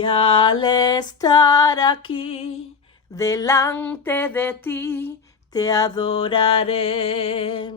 Y al estar aquí delante de ti, te adoraré.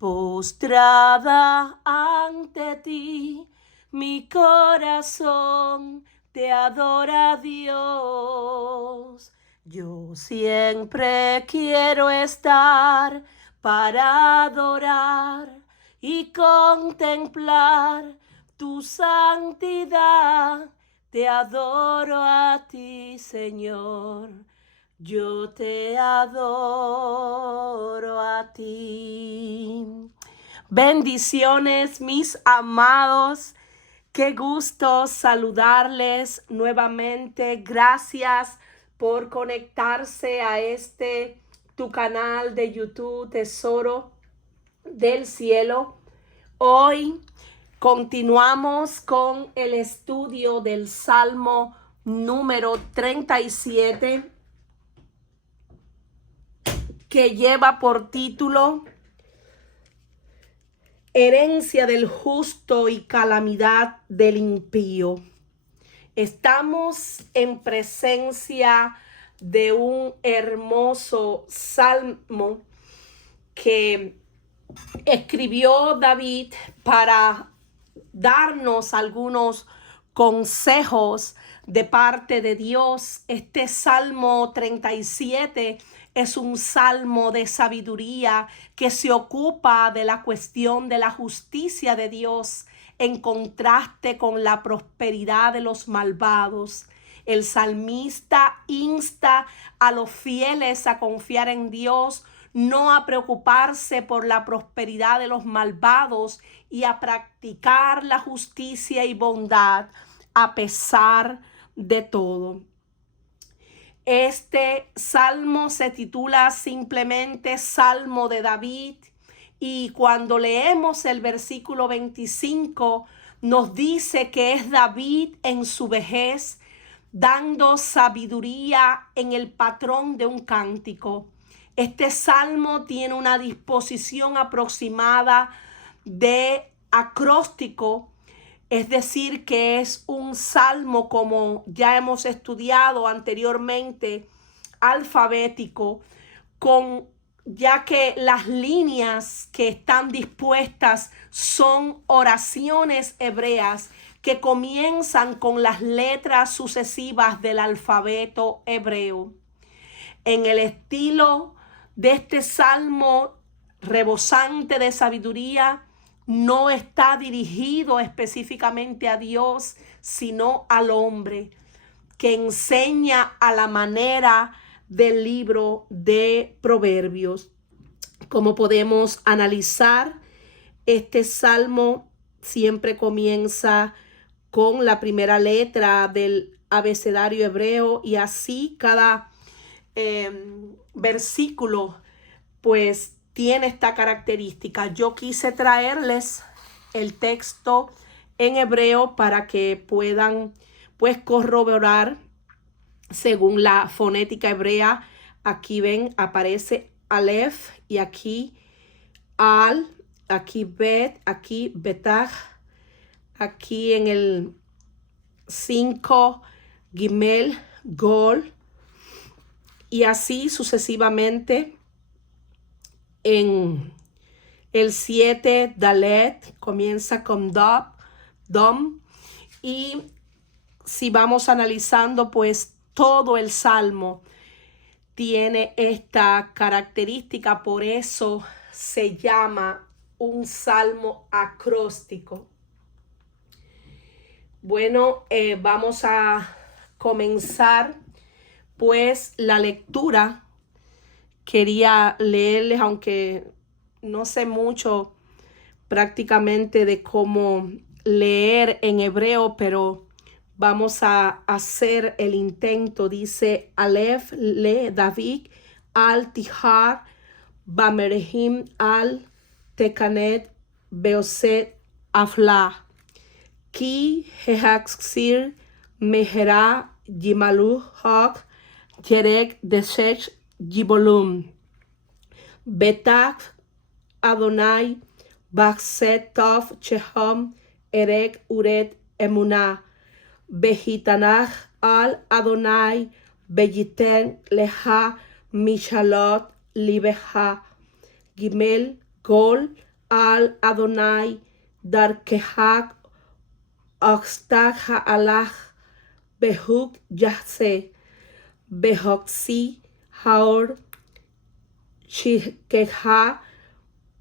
Postrada ante ti, mi corazón te adora, Dios. Yo siempre quiero estar para adorar y contemplar tu santidad. Te adoro a ti, Señor. Yo te adoro a ti. Bendiciones, mis amados. Qué gusto saludarles nuevamente. Gracias por conectarse a tu canal de YouTube, Tesoro del Cielo. Hoy continuamos con el estudio del Salmo número 37, que lleva por título Herencia del justo y calamidad del impío. Estamos en presencia de un hermoso salmo que escribió David para darnos algunos consejos de parte de Dios. Este Salmo 37 es un salmo de sabiduría que se ocupa de la cuestión de la justicia de Dios en contraste con la prosperidad de los malvados. El salmista insta a los fieles a confiar en Dios, no a preocuparse por la prosperidad de los malvados y a practicar la justicia y bondad a pesar de todo. Este salmo se titula simplemente Salmo de David, y cuando leemos el versículo 25 nos dice que es David en su vejez dando sabiduría en el patrón de un cántico. Este salmo tiene una disposición aproximada de acróstico, es decir, que es un salmo, como ya hemos estudiado anteriormente, alfabético, ya que las líneas que están dispuestas son oraciones hebreas que comienzan con las letras sucesivas del alfabeto hebreo. En el estilo de este salmo rebosante de sabiduría, no está dirigido específicamente a Dios, sino al hombre, que enseña a la manera del libro de Proverbios. Como podemos analizar, este salmo siempre comienza con la primera letra del abecedario hebreo, y así cada versículo pues tiene esta característica. Yo quise traerles el texto en hebreo para que puedan pues corroborar según la fonética hebrea. Aquí ven, aparece Aleph, y aquí Al, aquí Bet, aquí Betach, aquí en el 5 Gimel, Gol, y así sucesivamente. En el 7 Dalet comienza con Dom, y si vamos analizando, pues todo el salmo tiene esta característica, por eso se llama un salmo acróstico. Bueno, vamos a comenzar pues la lectura. Quería leerles, aunque no sé mucho prácticamente de cómo leer en hebreo, pero vamos a hacer el intento. Dice: Aleph le David al Tihar Bamerehim al Tekanet Beoset Afla Ki Hehaxir Mehera Yimalu Hak Yerek Desech Gibolum Betak Adonai Bakset Tov Chehom Erek Uret Emunah Behitanach al Adonai, Beyiten leha Mishalot libeha. Gimel Gol al Adonai, Darkehak Oxtach alach Behuk Yahse, Behoksi Haor Shikeha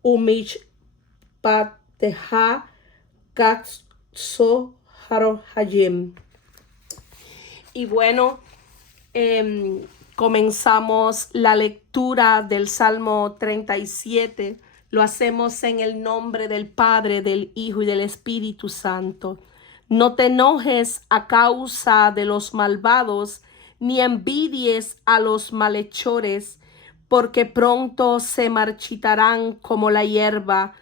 Umich Pateha Katso Harohayim. Y bueno, comenzamos la lectura del Salmo 37. Lo hacemos en el nombre del Padre, del Hijo y del Espíritu Santo. No te enojes a causa de los malvados, ni envidies a los malhechores, porque pronto se marchitarán como la hierba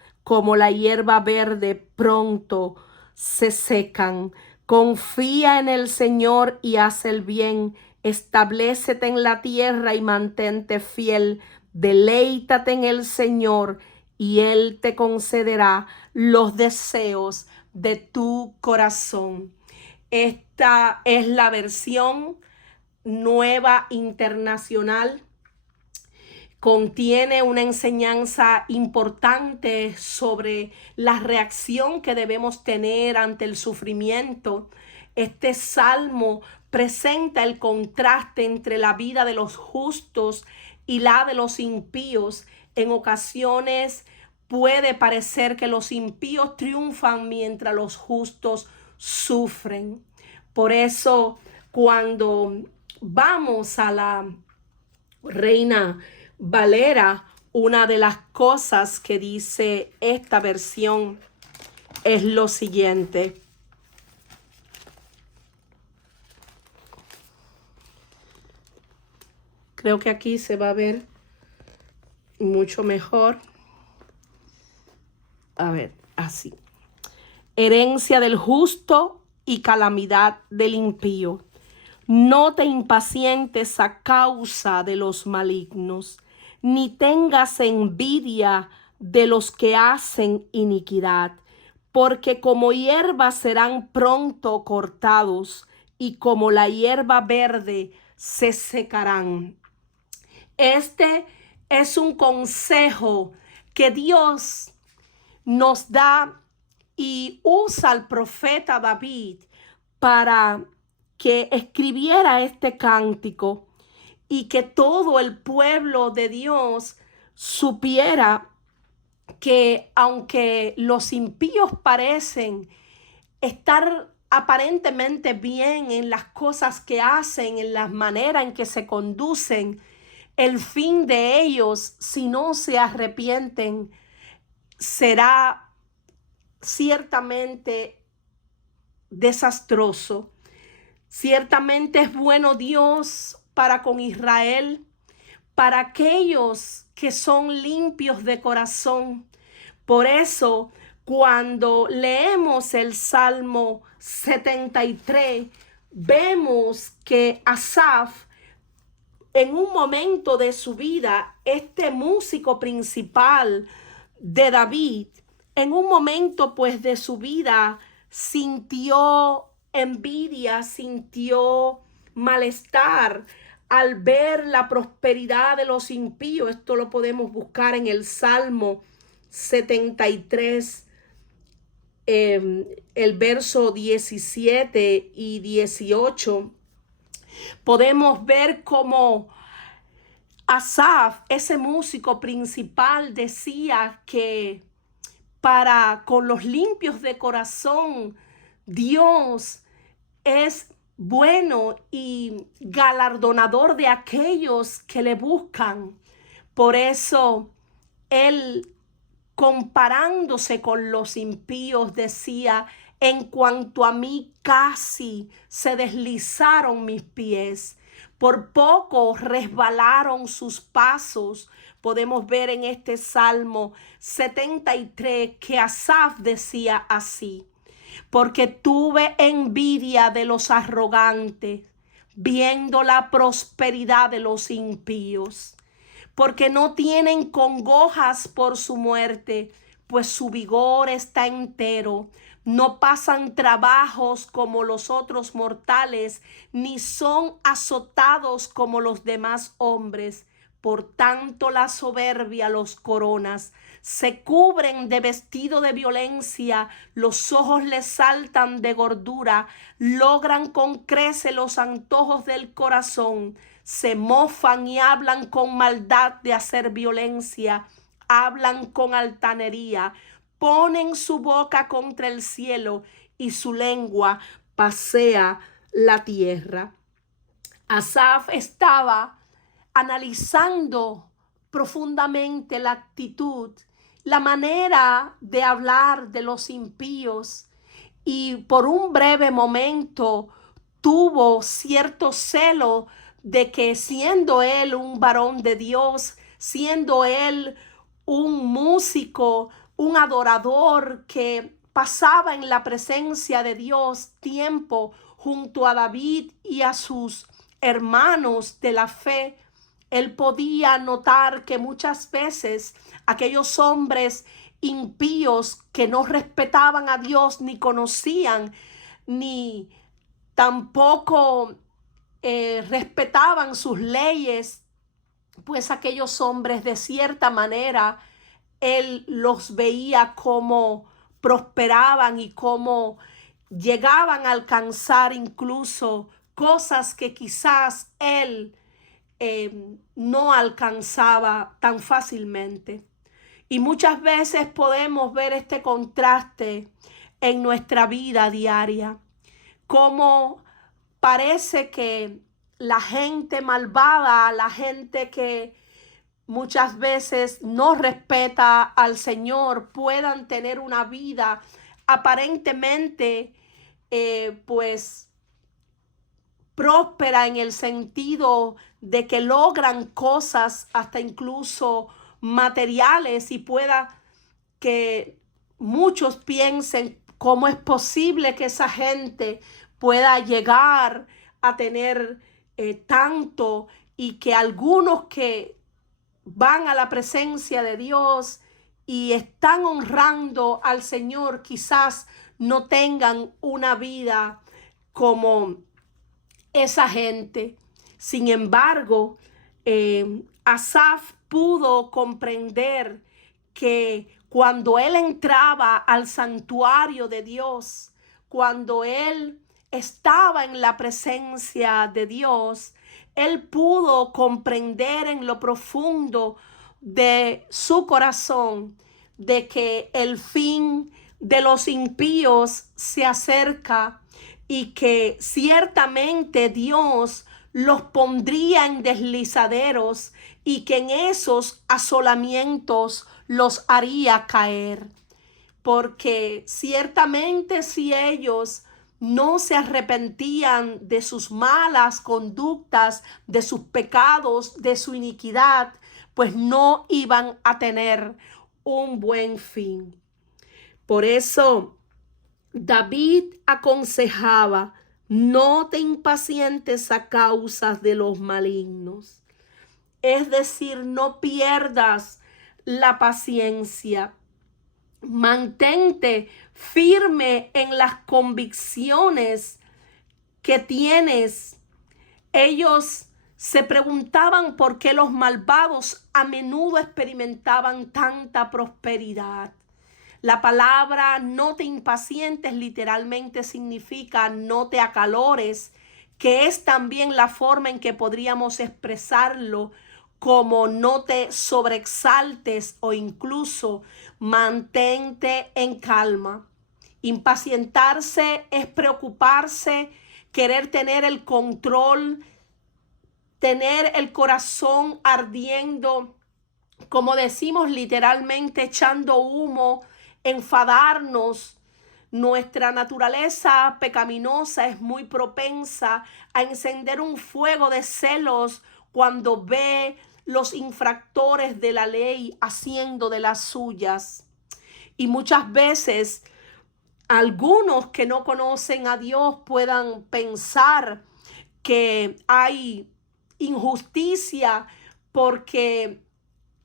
verde, pronto se secan. Confía en el Señor y haz el bien. Establécete en la tierra y mantente fiel. Deleítate en el Señor y Él te concederá los deseos de tu corazón. Esta es la versión nueva internacional. Contiene una enseñanza importante sobre la reacción que debemos tener ante el sufrimiento. Este salmo presenta el contraste entre la vida de los justos y la de los impíos. En ocasiones puede parecer que los impíos triunfan mientras los justos sufren. Por eso, cuando vamos a la Reina Valera, una de las cosas que dice esta versión es lo siguiente. Creo que aquí se va a ver mucho mejor. A ver, así. Herencia del justo y calamidad del impío. No te impacientes a causa de los malignos, ni tengas envidia de los que hacen iniquidad, porque como hierba serán pronto cortados, y como la hierba verde se secarán. Este es un consejo que Dios nos da y usa al profeta David para que escribiera este cántico y que todo el pueblo de Dios supiera que aunque los impíos parecen estar aparentemente bien en las cosas que hacen, en la manera en que se conducen, el fin de ellos, si no se arrepienten, será ciertamente desastroso. Ciertamente es bueno Dios para con Israel, para aquellos que son limpios de corazón. Por eso, cuando leemos el Salmo 73, vemos que Asaf, en un momento de su vida, este músico principal de David, en un momento pues de su vida, sintió envidia, sintió malestar al ver la prosperidad de los impíos. Esto lo podemos buscar en el Salmo 73, el verso 17 y 18. Podemos ver cómo Asaf, ese músico principal, decía que con los limpios de corazón, Dios es bueno y galardonador de aquellos que le buscan. Por eso él, comparándose con los impíos, decía: en cuanto a mí, casi se deslizaron mis pies, por poco resbalaron sus pasos. Podemos ver en este Salmo 73 que Asaf decía así: porque tuve envidia de los arrogantes, viendo la prosperidad de los impíos, porque no tienen congojas por su muerte, pues su vigor está entero. no pasan trabajos como los otros mortales, ni son azotados como los demás hombres. Por tanto, la soberbia los coronas, se cubren de vestido de violencia, los ojos les saltan de gordura, logran con creces los antojos del corazón, se mofan y hablan con maldad de hacer violencia, hablan con altanería, ponen su boca contra el cielo y su lengua pasea la tierra. Asaf estaba analizando profundamente la actitud, la manera de hablar de los impíos, y por un breve momento tuvo cierto celo de que, siendo él un varón de Dios, siendo él un músico, un adorador que pasaba en la presencia de Dios tiempo junto a David y a sus hermanos de la fe, él podía notar que muchas veces aquellos hombres impíos que no respetaban a Dios, ni conocían, ni tampoco respetaban sus leyes, pues aquellos hombres, de cierta manera, él los veía como prosperaban y como llegaban a alcanzar incluso cosas que quizás él no alcanzaba tan fácilmente. Y muchas veces podemos ver este contraste en nuestra vida diaria, como parece que la gente malvada, la gente que muchas veces no respeta al Señor, puedan tener una vida aparentemente pues próspera, en el sentido de que logran cosas hasta incluso materiales, y pueda que muchos piensen cómo es posible que esa gente pueda llegar a tener tanto, y que algunos que van a la presencia de Dios y están honrando al Señor quizás no tengan una vida como esa gente. Sin embargo, Asaf pudo comprender que cuando él entraba al santuario de Dios, cuando él estaba en la presencia de Dios, él pudo comprender en lo profundo de su corazón de que el fin de los impíos se acerca, y que ciertamente Dios los pondría en deslizaderos, y que en esos asolamientos los haría caer. Porque ciertamente, si ellos no se arrepentían de sus malas conductas, de sus pecados, de su iniquidad, pues no iban a tener un buen fin. Por eso David aconsejaba: no te impacientes a causa de los malignos. Es decir, no pierdas la paciencia. Mantente firme en las convicciones que tienes. Ellos se preguntaban por qué los malvados a menudo experimentaban tanta prosperidad. La palabra no te impacientes literalmente significa no te acalores, que es también la forma en que podríamos expresarlo como no te sobreexaltes, o incluso mantente en calma. Impacientarse es preocuparse, querer tener el control, tener el corazón ardiendo, como decimos literalmente, echando humo, enfadarnos. Nuestra naturaleza pecaminosa es muy propensa a encender un fuego de celos cuando ve los infractores de la ley haciendo de las suyas. Y muchas veces algunos que no conocen a Dios puedan pensar que hay injusticia porque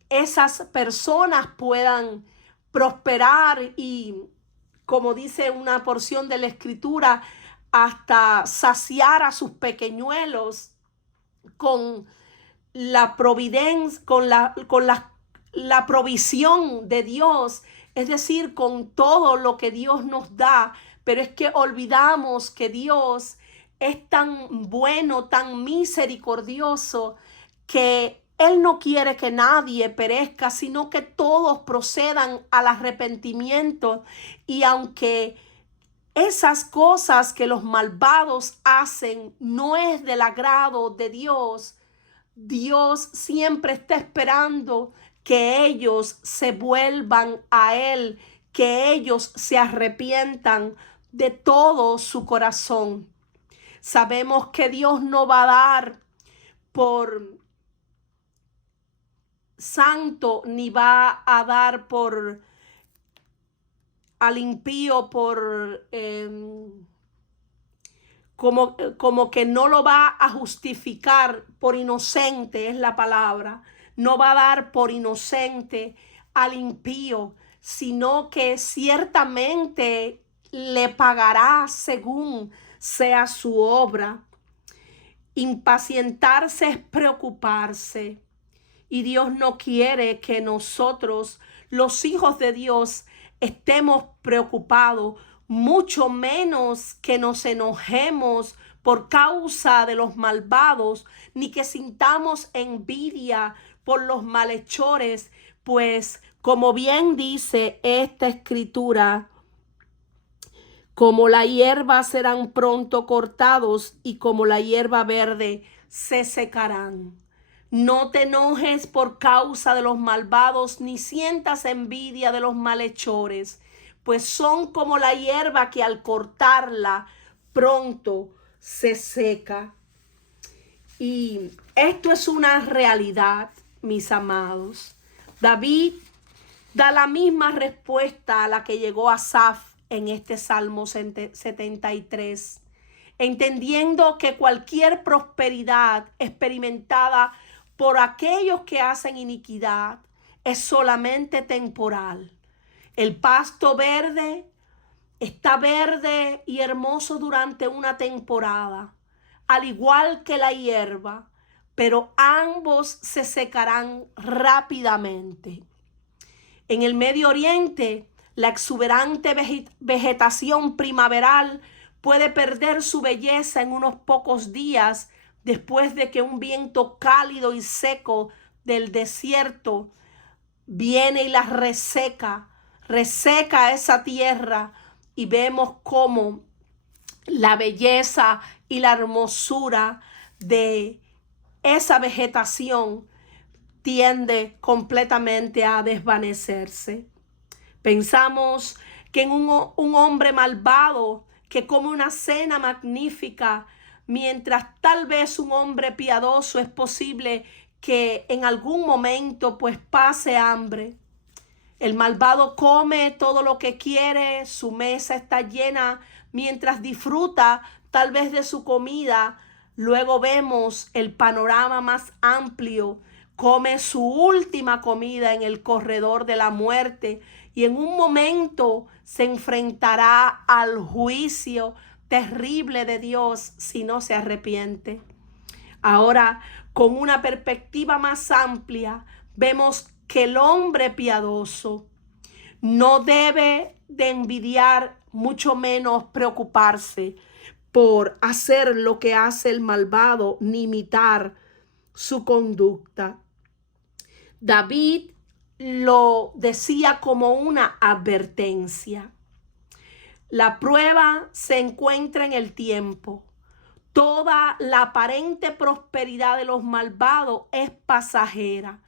esas personas puedan prosperar y como dice una porción de la Escritura, hasta saciar a sus pequeñuelos con la providencia, la provisión de Dios, es decir, con todo lo que Dios nos da. Pero es que olvidamos que Dios es tan bueno, tan misericordioso, que Él no quiere que nadie perezca, sino que todos procedan al arrepentimiento. Y aunque esas cosas que los malvados hacen no es del agrado de Dios, Dios siempre está esperando que ellos se vuelvan a Él, que ellos se arrepientan de todo su corazón. Sabemos que Dios no va a dar por santo, ni va a dar por al impío por como que no lo va a justificar por inocente, es la palabra. No va a dar por inocente al impío, sino que ciertamente le pagará según sea su obra. Impacientarse es preocuparse. Y Dios no quiere que nosotros, los hijos de Dios, estemos preocupados, mucho menos que nos enojemos por causa de los malvados, ni que sintamos envidia por los malhechores, pues como bien dice esta escritura, como la hierba serán pronto cortados y como la hierba verde se secarán. No te enojes por causa de los malvados, ni sientas envidia de los malhechores, pues son como la hierba que al cortarla pronto se seca. Y esto es una realidad, mis amados. David da la misma respuesta a la que llegó Asaf en este Salmo 73, entendiendo que cualquier prosperidad experimentada por aquellos que hacen iniquidad es solamente temporal. El pasto verde está verde y hermoso durante una temporada, al igual que la hierba, pero ambos se secarán rápidamente. En el Medio Oriente, la exuberante vegetación primaveral puede perder su belleza en unos pocos días después de que un viento cálido y seco del desierto viene y la reseca esa tierra, y vemos cómo la belleza y la hermosura de esa vegetación tiende completamente a desvanecerse. Pensamos que en un hombre malvado que come una cena magnífica, mientras tal vez un hombre piadoso es posible que en algún momento pues pase hambre. El malvado come todo lo que quiere, su mesa está llena mientras disfruta tal vez de su comida. Luego vemos el panorama más amplio, come su última comida en el corredor de la muerte y en un momento se enfrentará al juicio terrible de Dios si no se arrepiente. Ahora, con una perspectiva más amplia, vemos que el hombre piadoso no debe de envidiar, mucho menos preocuparse por hacer lo que hace el malvado, ni imitar su conducta. David lo decía como una advertencia. La prueba se encuentra en el tiempo. Toda la aparente prosperidad de los malvados es pasajera.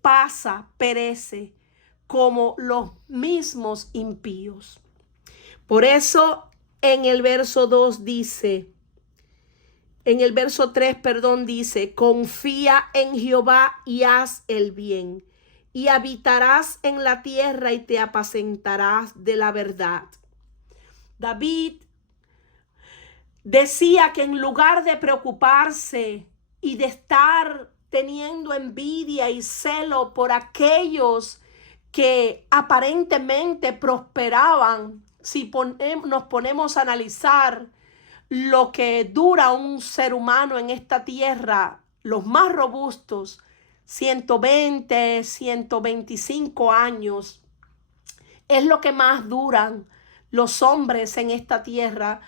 Pasa, perece, como los mismos impíos. Por eso en el verso 2 dice, en el verso 3, dice, confía en Jehová y haz el bien, y habitarás en la tierra y te apacentarás de la verdad. David decía que en lugar de preocuparse y de estar teniendo envidia y celo por aquellos que aparentemente prosperaban, si nos ponemos a analizar lo que dura un ser humano en esta tierra, los más robustos, 120, 125 años, es lo que más duran los hombres en esta tierra.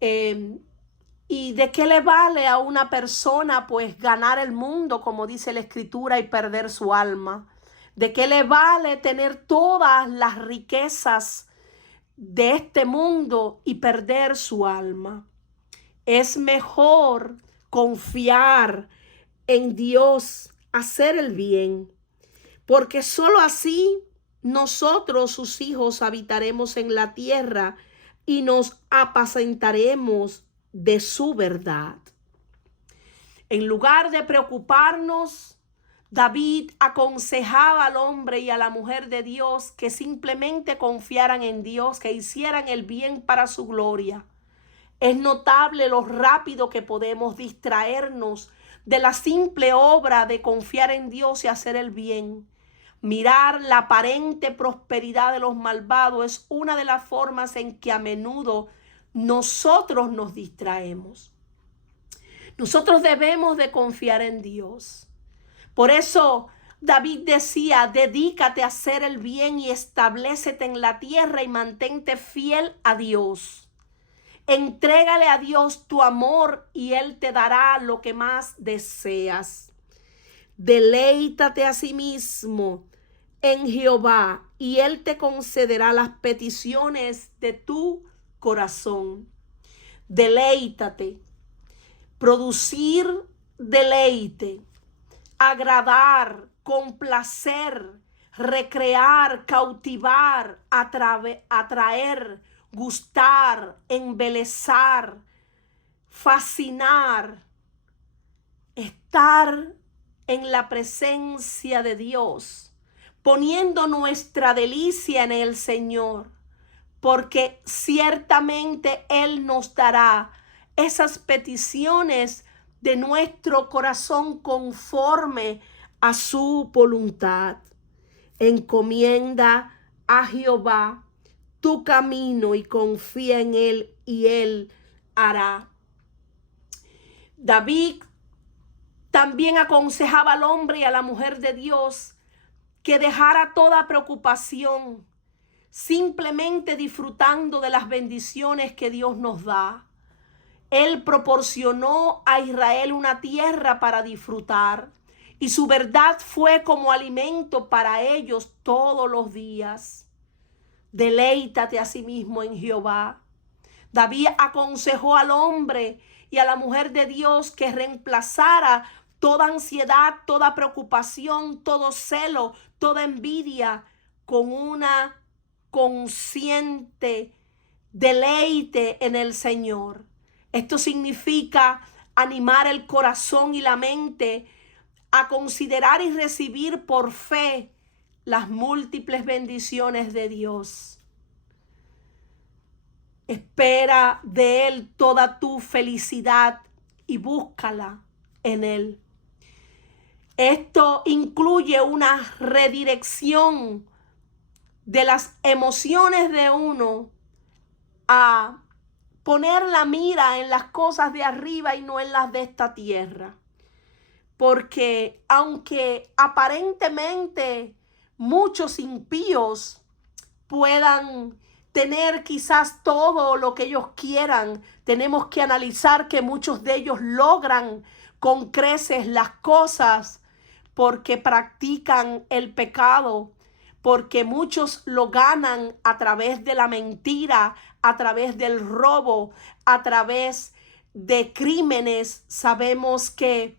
¿Y de qué le vale a una persona pues ganar el mundo, como dice la Escritura, y perder su alma? ¿De qué le vale tener todas las riquezas de este mundo y perder su alma? Es mejor confiar en Dios, hacer el bien, porque solo así nosotros, sus hijos, habitaremos en la tierra y nos apacentaremos de su verdad. En lugar de preocuparnos, David aconsejaba al hombre y a la mujer de Dios que simplemente confiaran en Dios, que hicieran el bien para su gloria. Es notable lo rápido que podemos distraernos de la simple obra de confiar en Dios y hacer el bien. Mirar la aparente prosperidad de los malvados es una de las formas en que a menudo nosotros nos distraemos. Nosotros debemos de confiar en Dios. Por eso David decía: dedícate a hacer el bien y establécete en la tierra y mantente fiel a Dios. Entrégale a Dios tu amor y Él te dará lo que más deseas. Deleítate a sí mismo en Jehová y Él te concederá las peticiones de tu corazón. Deleítate, producir deleite, agradar, complacer, recrear, cautivar, atraer, gustar, embelezar, fascinar, estar en la presencia de Dios, poniendo nuestra delicia en el Señor, porque ciertamente Él nos dará esas peticiones de nuestro corazón conforme a su voluntad. Encomienda a Jehová tu camino y confía en Él y Él hará. David también aconsejaba al hombre y a la mujer de Dios que dejara toda preocupación, simplemente disfrutando de las bendiciones que Dios nos da. Él proporcionó a Israel una tierra para disfrutar y su verdad fue como alimento para ellos todos los días. Deleítate a sí mismo en Jehová. David aconsejó al hombre y a la mujer de Dios que reemplazara toda ansiedad, toda preocupación, todo celo, toda envidia con una consciente deleite en el Señor. Esto significa animar el corazón y la mente a considerar y recibir por fe las múltiples bendiciones de Dios. Espera de Él toda tu felicidad y búscala en Él. Esto incluye una redirección de las emociones de uno a poner la mira en las cosas de arriba y no en las de esta tierra. Porque aunque aparentemente muchos impíos puedan tener quizás todo lo que ellos quieran, tenemos que analizar que muchos de ellos logran con creces las cosas porque practican el pecado, porque muchos lo ganan a través de la mentira, a través del robo, a través de crímenes. Sabemos que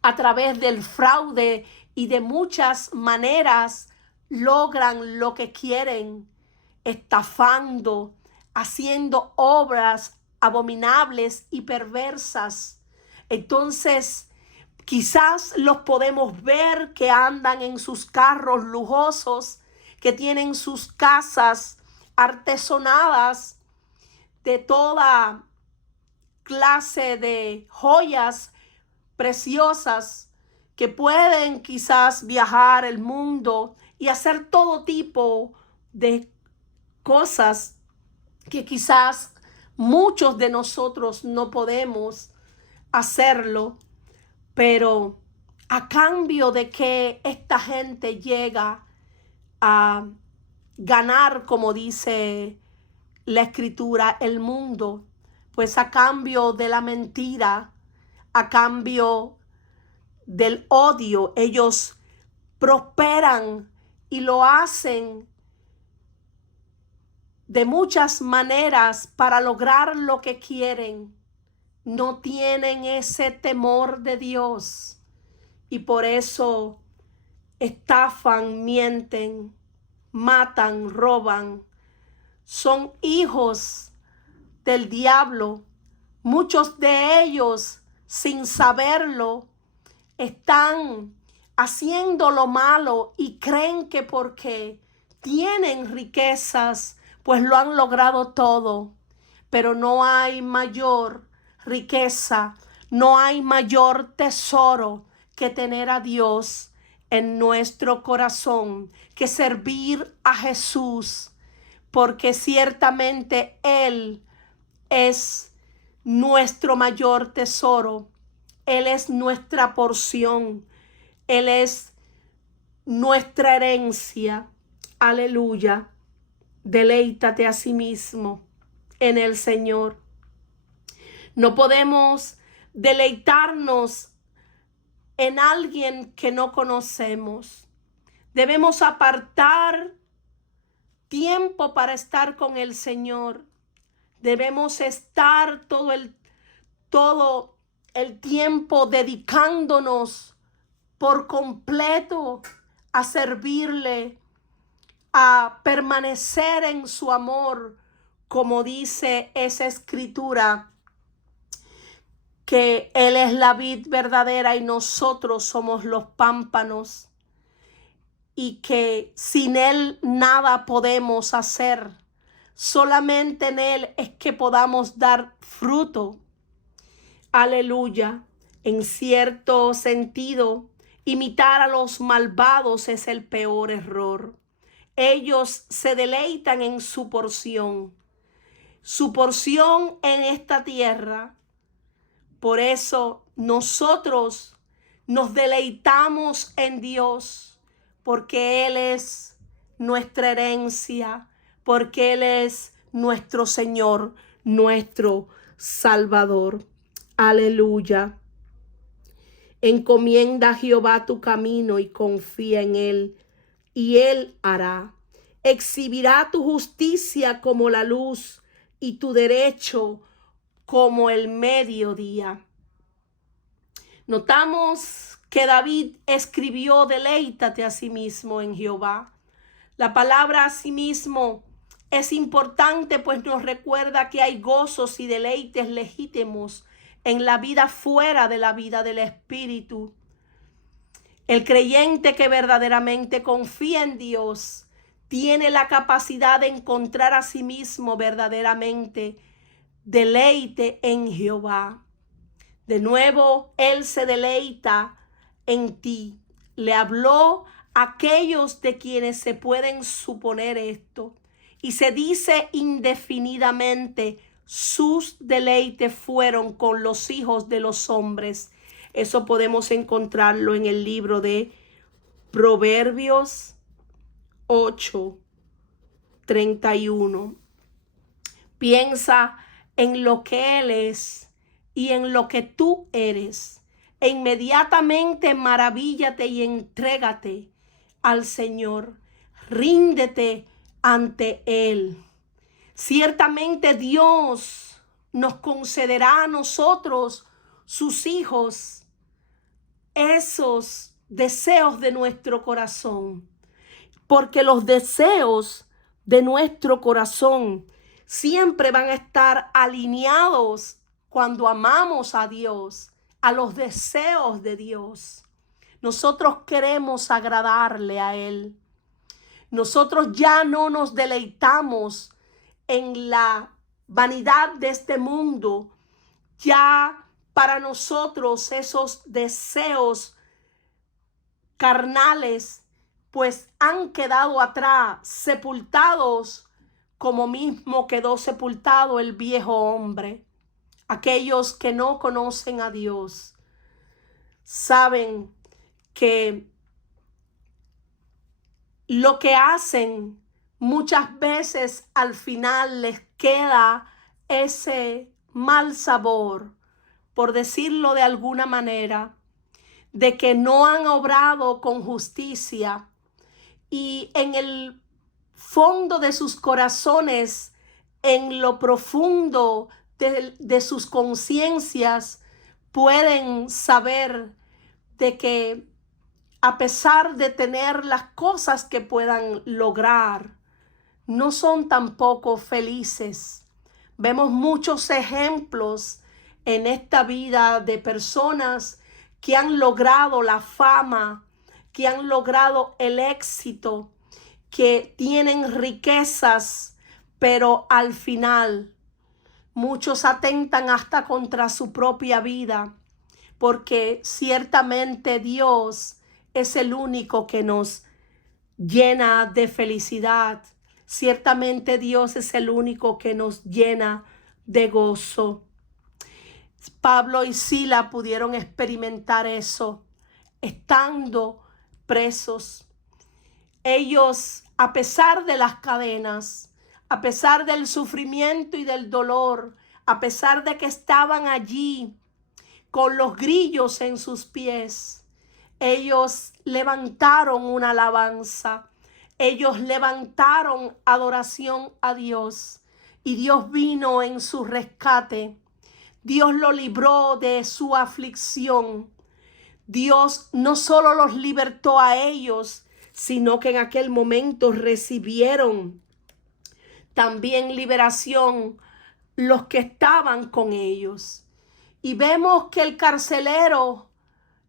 a través del fraude y de muchas maneras logran lo que quieren, estafando, haciendo obras abominables y perversas. Entonces, quizás los podemos ver que andan en sus carros lujosos, que tienen sus casas artesonadas de toda clase de joyas preciosas, que pueden quizás viajar el mundo y hacer todo tipo de cosas que quizás muchos de nosotros no podemos hacerlo, pero a cambio de que esta gente llega a ganar, como dice la escritura, el mundo, pues a cambio de la mentira, a cambio del odio, ellos prosperan y lo hacen de muchas maneras para lograr lo que quieren. No tienen ese temor de Dios y por eso estafan, mienten, matan, roban. Son hijos del diablo. Muchos de ellos, sin saberlo, están haciendo lo malo y creen que porque tienen riquezas, pues lo han logrado todo. Pero no hay mayor riqueza, no hay mayor tesoro que tener a Dios en nuestro corazón, que servir a Jesús, porque ciertamente Él es nuestro mayor tesoro. Él es nuestra porción. Él es nuestra herencia. Aleluya. Deleítate a sí mismo en el Señor. No podemos deleitarnos en alguien que no conocemos. Debemos apartar tiempo para estar con el Señor. Debemos estar todo el tiempo dedicándonos por completo a servirle, a permanecer en su amor, como dice esa escritura, que Él es la vid verdadera y nosotros somos los pámpanos, y que sin Él nada podemos hacer. Solamente en Él es que podamos dar fruto. Aleluya. En cierto sentido, imitar a los malvados es el peor error. Ellos se deleitan en su porción en esta tierra. Por eso nosotros nos deleitamos en Dios, porque Él es nuestra herencia, porque Él es nuestro Señor, nuestro Salvador. Aleluya. Encomienda a Jehová tu camino y confía en Él, y Él hará. Exhibirá tu justicia como la luz y tu derecho como el mediodía. Notamos que David escribió: deleítate a sí mismo en Jehová. La palabra a sí mismo es importante, pues nos recuerda que hay gozos y deleites legítimos en la vida fuera de la vida del Espíritu. El creyente que verdaderamente confía en Dios tiene la capacidad de encontrar a sí mismo verdaderamente deleite en Jehová. De nuevo, Él se deleita en ti. Le habló a aquellos de quienes se pueden suponer esto. Y se dice indefinidamente: sus deleites fueron con los hijos de los hombres. Eso podemos encontrarlo en el libro de Proverbios 8:31. Piensa en lo que Él es y en lo que tú eres. E inmediatamente maravíllate y entrégate al Señor. Ríndete ante Él. Ciertamente Dios nos concederá a nosotros, sus hijos, esos deseos de nuestro corazón. Porque los deseos de nuestro corazón siempre van a estar alineados cuando amamos a Dios, a los deseos de Dios. Nosotros queremos agradarle a Él. Nosotros ya no nos deleitamos en la vanidad de este mundo. Ya para nosotros esos deseos carnales pues han quedado atrás, sepultados como mismo quedó sepultado el viejo hombre. Aquellos que no conocen a Dios saben que lo que hacen muchas veces al final les queda ese mal sabor, por decirlo de alguna manera, de que no han obrado con justicia, y en el fondo de sus corazones, en lo profundo de sus conciencias, pueden saber de que a pesar de tener las cosas que puedan lograr, no son tampoco felices. Vemos muchos ejemplos en esta vida de personas que han logrado la fama, que han logrado el éxito, que tienen riquezas, pero al final muchos atentan hasta contra su propia vida, porque ciertamente Dios es el único que nos llena de felicidad. Ciertamente Dios es el único que nos llena de gozo. Pablo y Sila pudieron experimentar eso estando presos. Ellos, a pesar de las cadenas, a pesar del sufrimiento y del dolor, a pesar de que estaban allí con los grillos en sus pies, ellos levantaron una alabanza. Ellos levantaron adoración a Dios, y Dios vino en su rescate. Dios lo libró de su aflicción. Dios no solo los libertó a ellos, sino que en aquel momento recibieron también liberación los que estaban con ellos. Y vemos que el carcelero,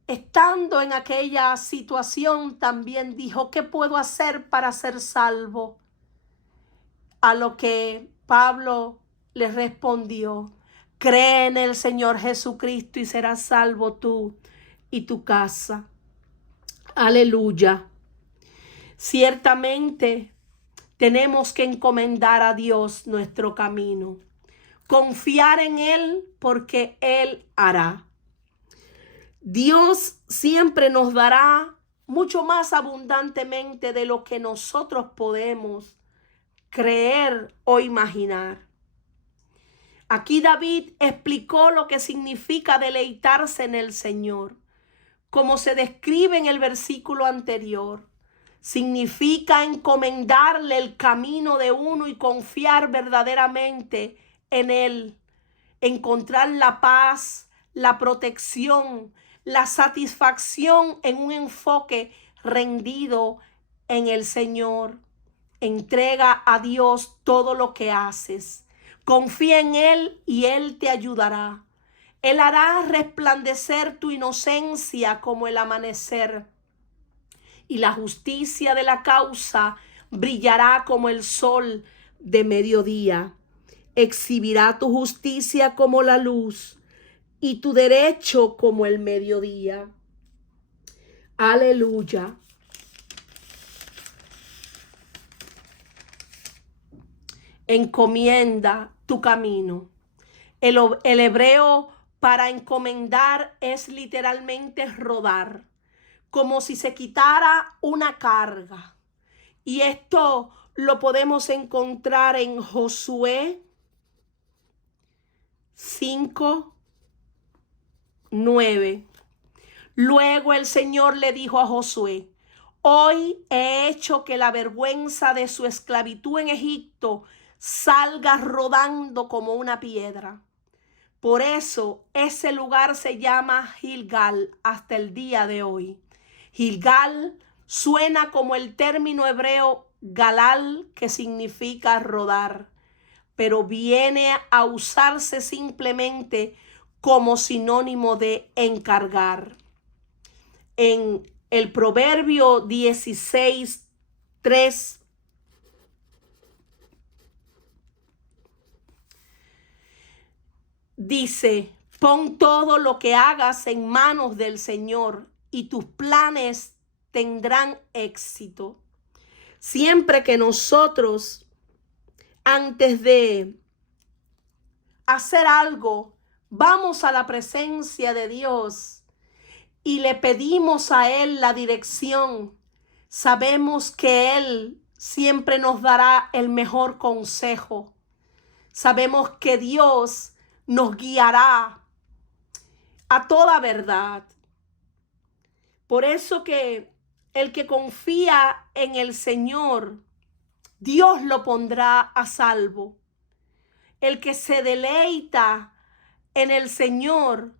estando en aquella situación, también dijo: ¿qué puedo hacer para ser salvo? A lo que Pablo le respondió: cree en el Señor Jesucristo y serás salvo tú y tu casa. Aleluya. Ciertamente tenemos que encomendar a Dios nuestro camino, confiar en Él, porque Él hará. Dios siempre nos dará mucho más abundantemente de lo que nosotros podemos creer o imaginar. Aquí David explicó lo que significa deleitarse en el Señor, como se describe en el versículo anterior. Significa encomendarle el camino de uno y confiar verdaderamente en Él, encontrar la paz, la protección, la satisfacción en un enfoque rendido en el Señor. Entrega a Dios todo lo que haces. Confía en Él y Él te ayudará. Él hará resplandecer tu inocencia como el amanecer, y la justicia de la causa brillará como el sol de mediodía. Exhibirá tu justicia como la luz y tu derecho como el mediodía. Aleluya. Encomienda tu camino. El hebreo para encomendar es literalmente rodar, como si se quitara una carga. Y esto lo podemos encontrar en Josué 5:9. Luego el Señor le dijo a Josué: hoy he hecho que la vergüenza de su esclavitud en Egipto salga rodando como una piedra. Por eso ese lugar se llama Gilgal hasta el día de hoy. Gilgal suena como el término hebreo galal, que significa rodar, pero viene a usarse simplemente como sinónimo de encargar. En el Proverbio 16:3 dice: pon todo lo que hagas en manos del Señor y tus planes tendrán éxito. Siempre que nosotros antes de hacer algo, vamos a la presencia de Dios y le pedimos a Él la dirección, sabemos que Él siempre nos dará el mejor consejo. Sabemos que Dios nos guiará a toda verdad. Por eso que el que confía en el Señor, Dios lo pondrá a salvo. El que se deleita en el Señor,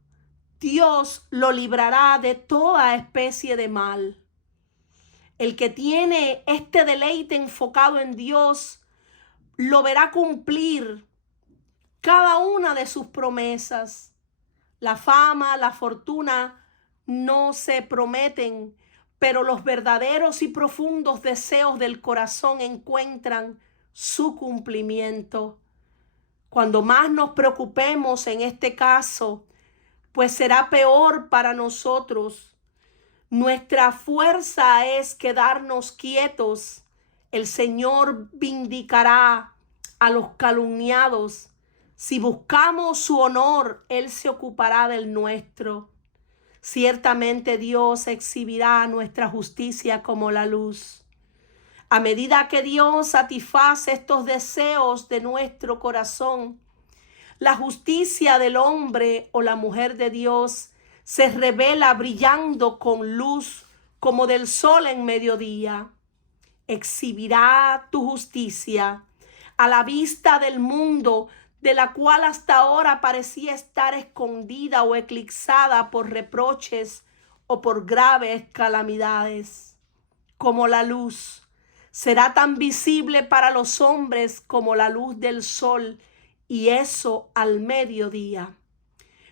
Dios lo librará de toda especie de mal. El que tiene este deleite enfocado en Dios, lo verá cumplir cada una de sus promesas. La fama, la fortuna no se prometen, pero los verdaderos y profundos deseos del corazón encuentran su cumplimiento. Cuando más nos preocupemos en este caso, pues será peor para nosotros. Nuestra fuerza es quedarnos quietos. El Señor vindicará a los calumniados. Si buscamos su honor, Él se ocupará del nuestro. Ciertamente Dios exhibirá nuestra justicia como la luz. A medida que Dios satisface estos deseos de nuestro corazón, la justicia del hombre o la mujer de Dios se revela brillando con luz como del sol en mediodía. Exhibirá tu justicia a la vista del mundo, de la cual hasta ahora parecía estar escondida o eclipsada por reproches o por graves calamidades. Como la luz, será tan visible para los hombres como la luz del sol, y eso al mediodía.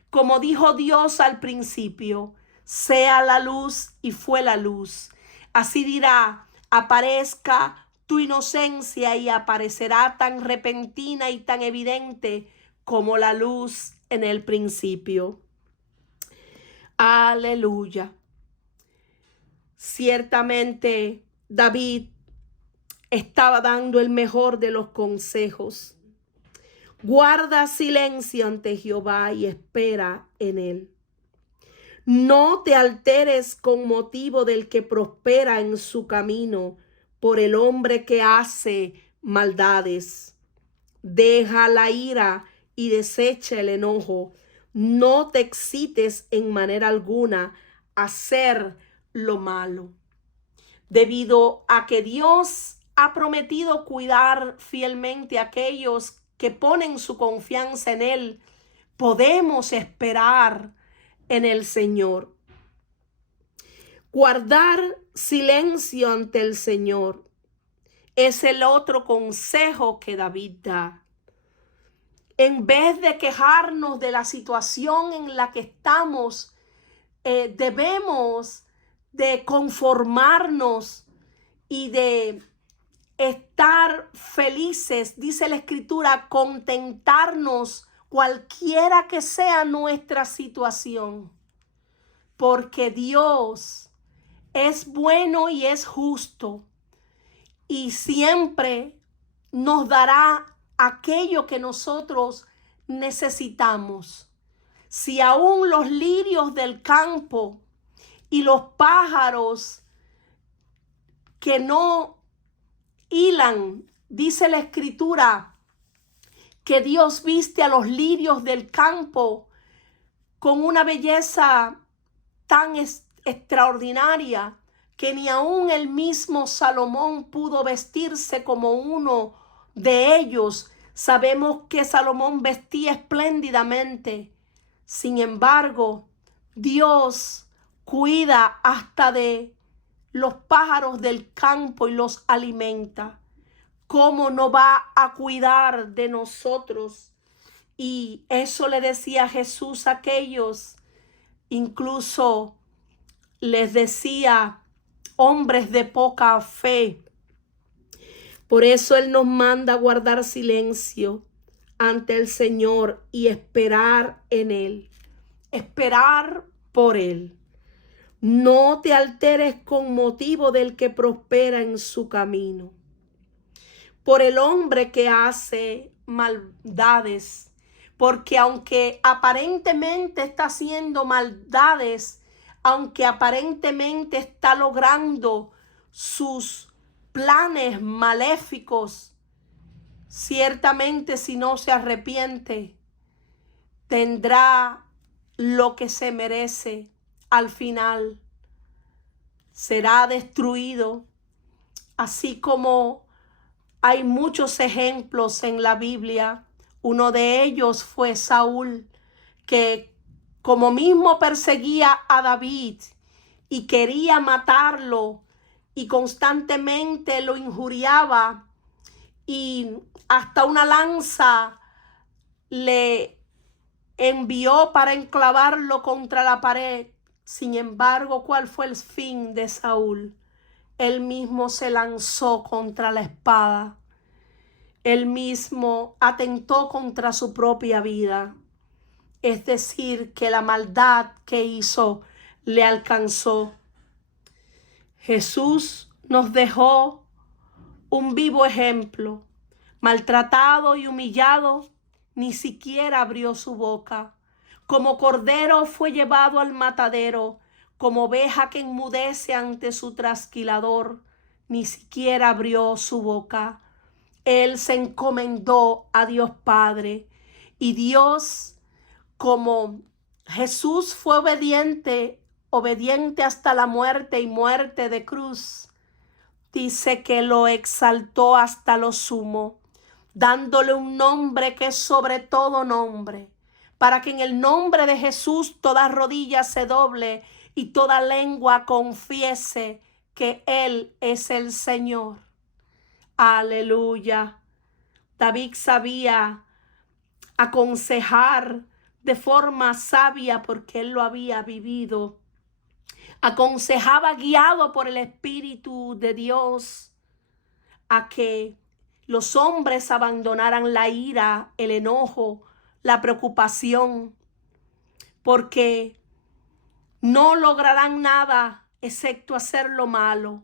Como dijo Dios al principio, sea la luz, y fue la luz. Así dirá, aparezca tu inocencia, y aparecerá tan repentina y tan evidente como la luz en el principio. Aleluya. Ciertamente David estaba dando el mejor de los consejos. Guarda silencio ante Jehová y espera en él. No te alteres con motivo del que prospera en su camino, por el hombre que hace maldades. Deja la ira y desecha el enojo. No te excites en manera alguna a hacer lo malo. Debido a que Dios ha prometido cuidar fielmente a aquellos que ponen su confianza en Él, podemos esperar en el Señor. Guardar silencio ante el Señor es el otro consejo que David da. En vez de quejarnos de la situación en la que estamos, debemos de conformarnos y de estar felices, dice la Escritura, contentarnos cualquiera que sea nuestra situación, porque Dios es bueno y es justo y siempre nos dará aquello que nosotros necesitamos. Si aún los lirios del campo y los pájaros que no hilan, dice la Escritura que Dios viste a los lirios del campo con una belleza tan extraordinaria que ni aún el mismo Salomón pudo vestirse como uno de ellos. Sabemos que Salomón vestía espléndidamente. Sin embargo, Dios cuida hasta de los pájaros del campo y los alimenta. ¿Cómo no va a cuidar de nosotros? Y eso le decía Jesús a aquellos, incluso les decía, hombres de poca fe. Por eso Él nos manda a guardar silencio ante el Señor y esperar en Él. Esperar por Él. No te alteres con motivo del que prospera en su camino. por el hombre que hace maldades. Porque aunque aparentemente está haciendo maldades, aunque aparentemente está logrando sus planes maléficos, ciertamente si no se arrepiente, tendrá lo que se merece al final. Será destruido, así como hay muchos ejemplos en la Biblia. Uno de ellos fue Saúl, que como mismo perseguía a David y quería matarlo y constantemente lo injuriaba y hasta una lanza le envió para enclavarlo contra la pared. Sin embargo, ¿cuál fue el fin de Saúl? Él mismo se lanzó contra la espada. Él mismo atentó contra su propia vida. Es decir, que la maldad que hizo le alcanzó. Jesús nos dejó un vivo ejemplo. Maltratado y humillado, ni siquiera abrió su boca. Como cordero fue llevado al matadero, como oveja que enmudece ante su trasquilador, ni siquiera abrió su boca. Él se encomendó a Dios Padre, y Dios, como Jesús fue obediente hasta la muerte y muerte de cruz, dice que lo exaltó hasta lo sumo, dándole un nombre que es sobre todo nombre, para que en el nombre de Jesús toda rodilla se doble y toda lengua confiese que Él es el Señor. Aleluya. David sabía aconsejar de forma sabia porque él lo había vivido. Aconsejaba guiado por el Espíritu de Dios a que los hombres abandonaran la ira, el enojo, la preocupación, porque no lograrán nada excepto hacer lo malo.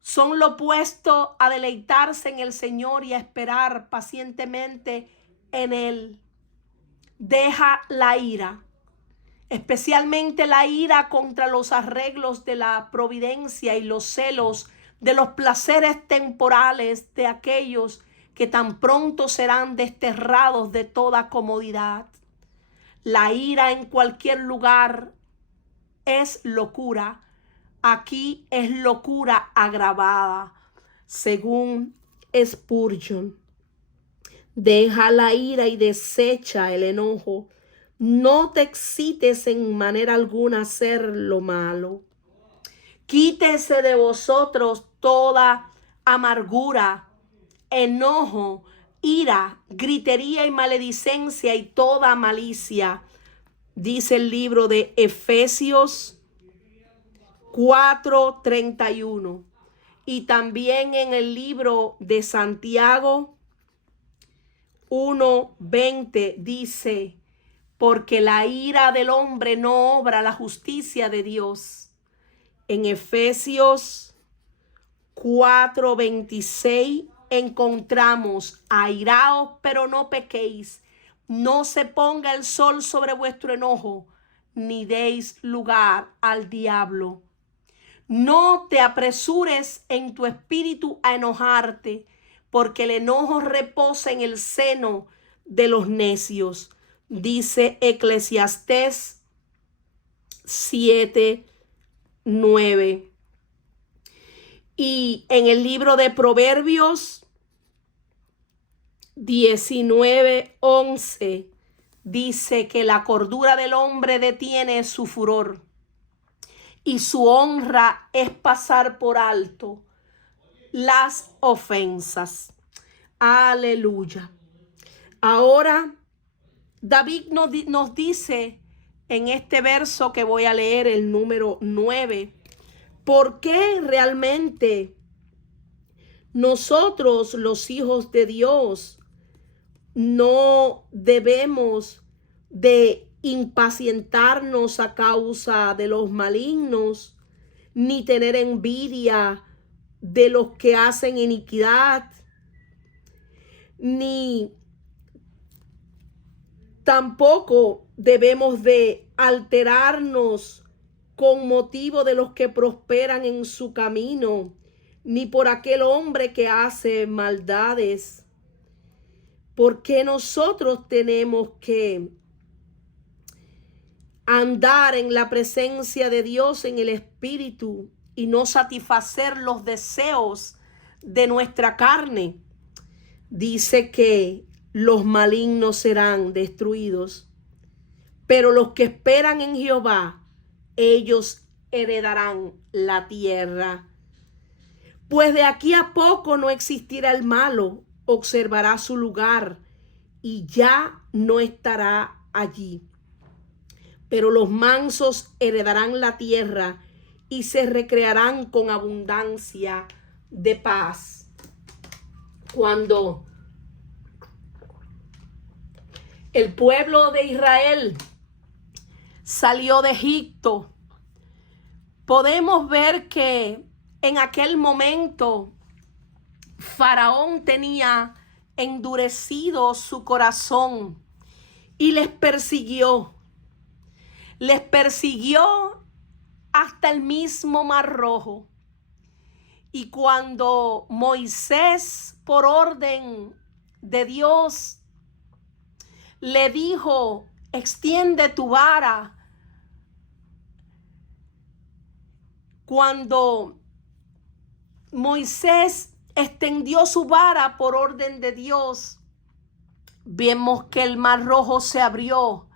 Son lo opuesto a deleitarse en el Señor y a esperar pacientemente en Él. Deja la ira, especialmente la ira contra los arreglos de la providencia y los celos de los placeres temporales de aquellos que tan pronto serán desterrados de toda comodidad. La ira en cualquier lugar es locura. Aquí es locura agravada, según Spurgeon. Deja la ira y desecha el enojo. No te excites en manera alguna a hacer lo malo. Quítese de vosotros toda amargura, enojo, ira, gritería y maledicencia y toda malicia. Dice el libro de Efesios 4:31. Y también en el libro de Santiago 1:20 dice: porque la ira del hombre no obra la justicia de Dios. En Efesios 4:26 encontramos: airaos, pero no pequéis, no se ponga el sol sobre vuestro enojo, ni deis lugar al diablo. No te apresures en tu espíritu a enojarte, porque el enojo reposa en el seno de los necios. Dice Eclesiastés 7:9. Y en el libro de Proverbios 19:11 dice que la cordura del hombre detiene su furor y su honra es pasar por alto las ofensas. Aleluya. Ahora David nos dice en este verso que voy a leer, el número 9, ¿por qué realmente nosotros, los hijos de Dios, no debemos de impacientarnos a causa de los malignos, ni tener envidia de los que hacen iniquidad, ni tampoco debemos de alterarnos con motivo de los que prosperan en su camino, ni por aquel hombre que hace maldades. Porque nosotros tenemos que andar en la presencia de Dios en el Espíritu y no satisfacer los deseos de nuestra carne. Dice que los malignos serán destruidos, pero los que esperan en Jehová, ellos heredarán la tierra. Pues de aquí a poco no existirá el malo, observará su lugar y ya no estará allí. Pero los mansos heredarán la tierra y se recrearán con abundancia de paz. Cuando el pueblo de Israel salió de Egipto, podemos ver que en aquel momento Faraón tenía endurecido su corazón y les persiguió hasta el mismo Mar Rojo. Y cuando Moisés, por orden de Dios, le dijo: extiende tu vara, cuando Moisés extendió su vara por orden de Dios, vemos que el Mar Rojo se abrió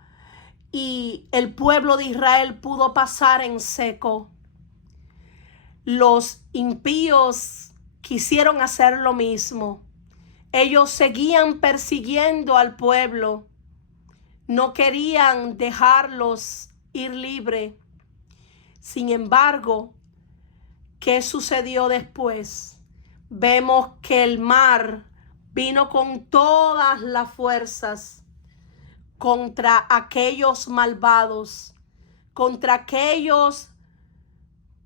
y el pueblo de Israel pudo pasar en seco. Los impíos quisieron hacer lo mismo. Ellos seguían persiguiendo al pueblo. No querían dejarlos ir libre. Sin embargo, ¿qué sucedió después? Vemos que el mar vino con todas las fuerzas contra aquellos malvados, contra aquellos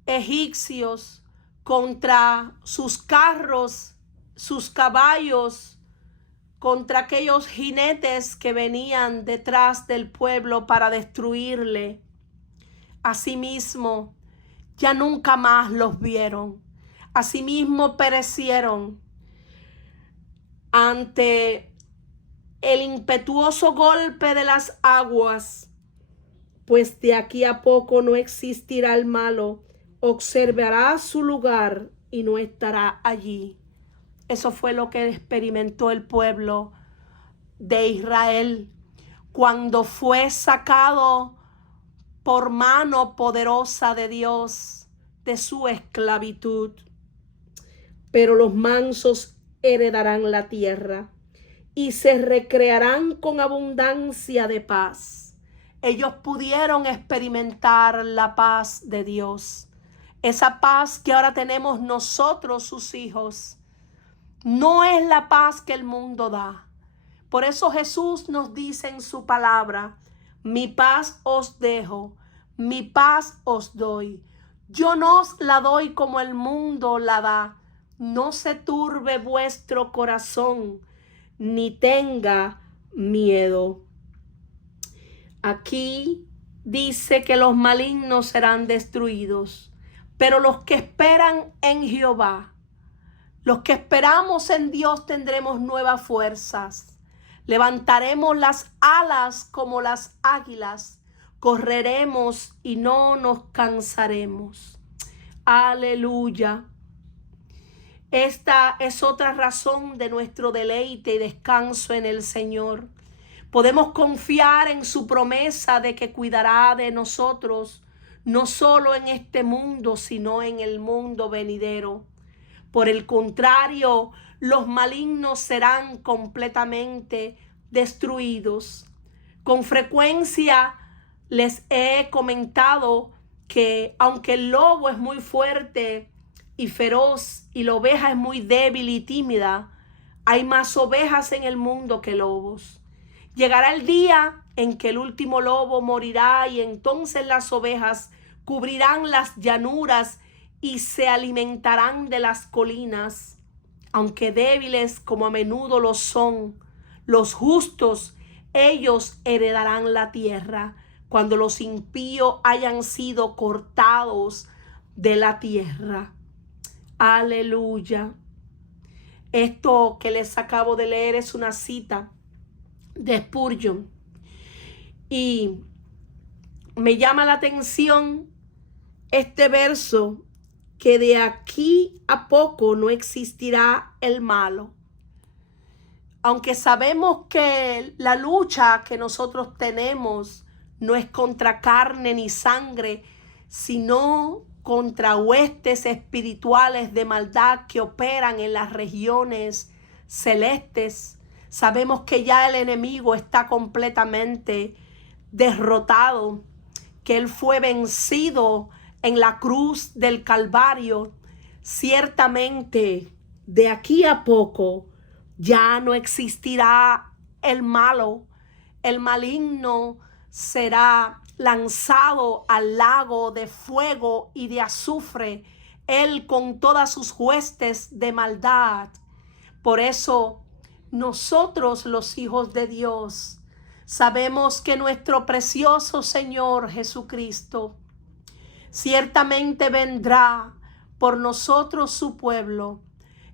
egipcios, contra sus carros, sus caballos, contra aquellos jinetes que venían detrás del pueblo para destruirle. Asimismo, ya nunca más los vieron. Asimismo perecieron ante el impetuoso golpe de las aguas. Pues de aquí a poco no existirá el malo, observará su lugar y no estará allí. Eso fue lo que experimentó el pueblo de Israel cuando fue sacado por mano poderosa de Dios de su esclavitud. Pero los mansos heredarán la tierra y se recrearán con abundancia de paz. Ellos pudieron experimentar la paz de Dios. Esa paz que ahora tenemos nosotros, sus hijos, no es la paz que el mundo da. Por eso Jesús nos dice en su palabra: mi paz os dejo, mi paz os doy. Yo no os la doy como el mundo la da. No se turbe vuestro corazón, ni tenga miedo. Aquí dice que los malignos serán destruidos, pero los que esperan en Jehová, los que esperamos en Dios, tendremos nuevas fuerzas. Levantaremos las alas como las águilas, correremos y no nos cansaremos. Aleluya. Esta es otra razón de nuestro deleite y descanso en el Señor. Podemos confiar en su promesa de que cuidará de nosotros, no solo en este mundo, sino en el mundo venidero. Por el contrario, los malignos serán completamente destruidos. Con frecuencia les he comentado que aunque el lobo es muy fuerte y feroz y la oveja es muy débil y tímida, hay más ovejas en el mundo que lobos. Llegará el día en que el último lobo morirá y entonces las ovejas cubrirán las llanuras y se alimentarán de las colinas. aunque débiles como a menudo lo son, los justos, ellos heredarán la tierra cuando los impíos hayan sido cortados de la tierra. Aleluya. Esto que les acabo de leer es una cita de Spurgeon y me llama la atención este verso, que de aquí a poco no existirá el malo. Aunque sabemos que la lucha que nosotros tenemos no es contra carne ni sangre, sino contra huestes espirituales de maldad que operan en las regiones celestes. Sabemos que ya el enemigo está completamente derrotado, que él fue vencido en la cruz del Calvario. Ciertamente, de aquí a poco ya no existirá el malo. El maligno será lanzado al lago de fuego y de azufre, él con todas sus huestes de maldad. Por eso nosotros, los hijos de Dios, sabemos que nuestro precioso Señor Jesucristo ciertamente vendrá por nosotros, su pueblo.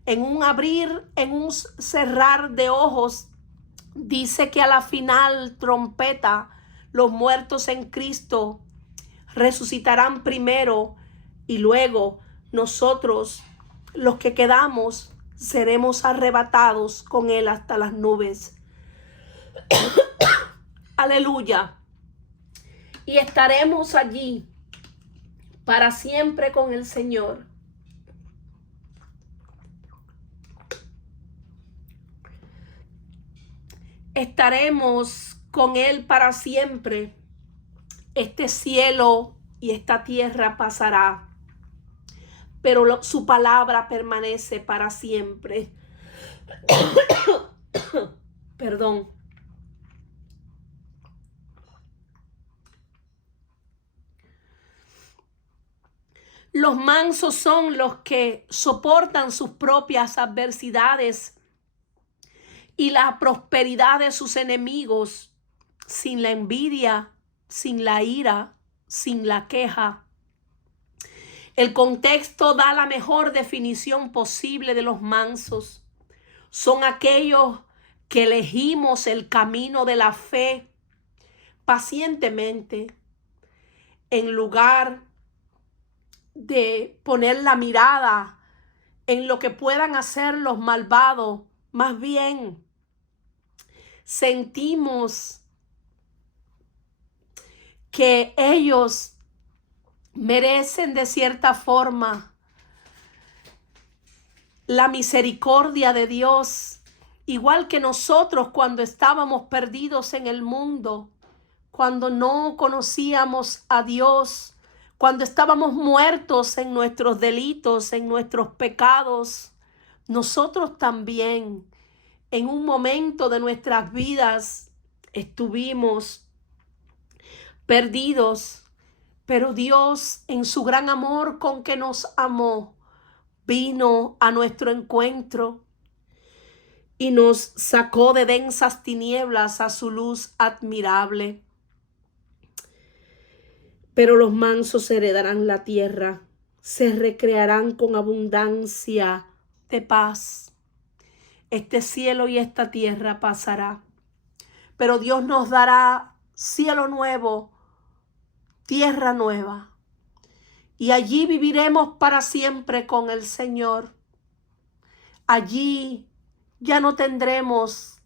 En un abrir, en un cerrar de ojos, dice que a la final trompeta, los muertos en Cristo resucitarán primero y luego nosotros, los que quedamos, seremos arrebatados con Él hasta las nubes. Aleluya. Y estaremos allí para siempre con el Señor. Estaremos con Él para siempre. Este cielo y esta tierra pasará, pero su palabra permanece para siempre. Perdón. Los mansos son los que soportan sus propias adversidades y la prosperidad de sus enemigos sin la envidia, sin la ira, sin la queja. El contexto da la mejor definición posible de los mansos. Son aquellos que elegimos el camino de la fe pacientemente, en lugar de poner la mirada en lo que puedan hacer los malvados. Más bien, sentimos que ellos merecen de cierta forma la misericordia de Dios, igual que nosotros cuando estábamos perdidos en el mundo, cuando no conocíamos a Dios, cuando estábamos muertos en nuestros delitos, en nuestros pecados. Nosotros también en un momento de nuestras vidas estuvimos perdidos, pero Dios, en su gran amor con que nos amó, vino a nuestro encuentro y nos sacó de densas tinieblas a su luz admirable. Pero los mansos heredarán la tierra, se recrearán con abundancia de paz. Este cielo y esta tierra pasará, pero Dios nos dará cielo nuevo, tierra nueva, y allí viviremos para siempre con el Señor. Allí ya no tendremos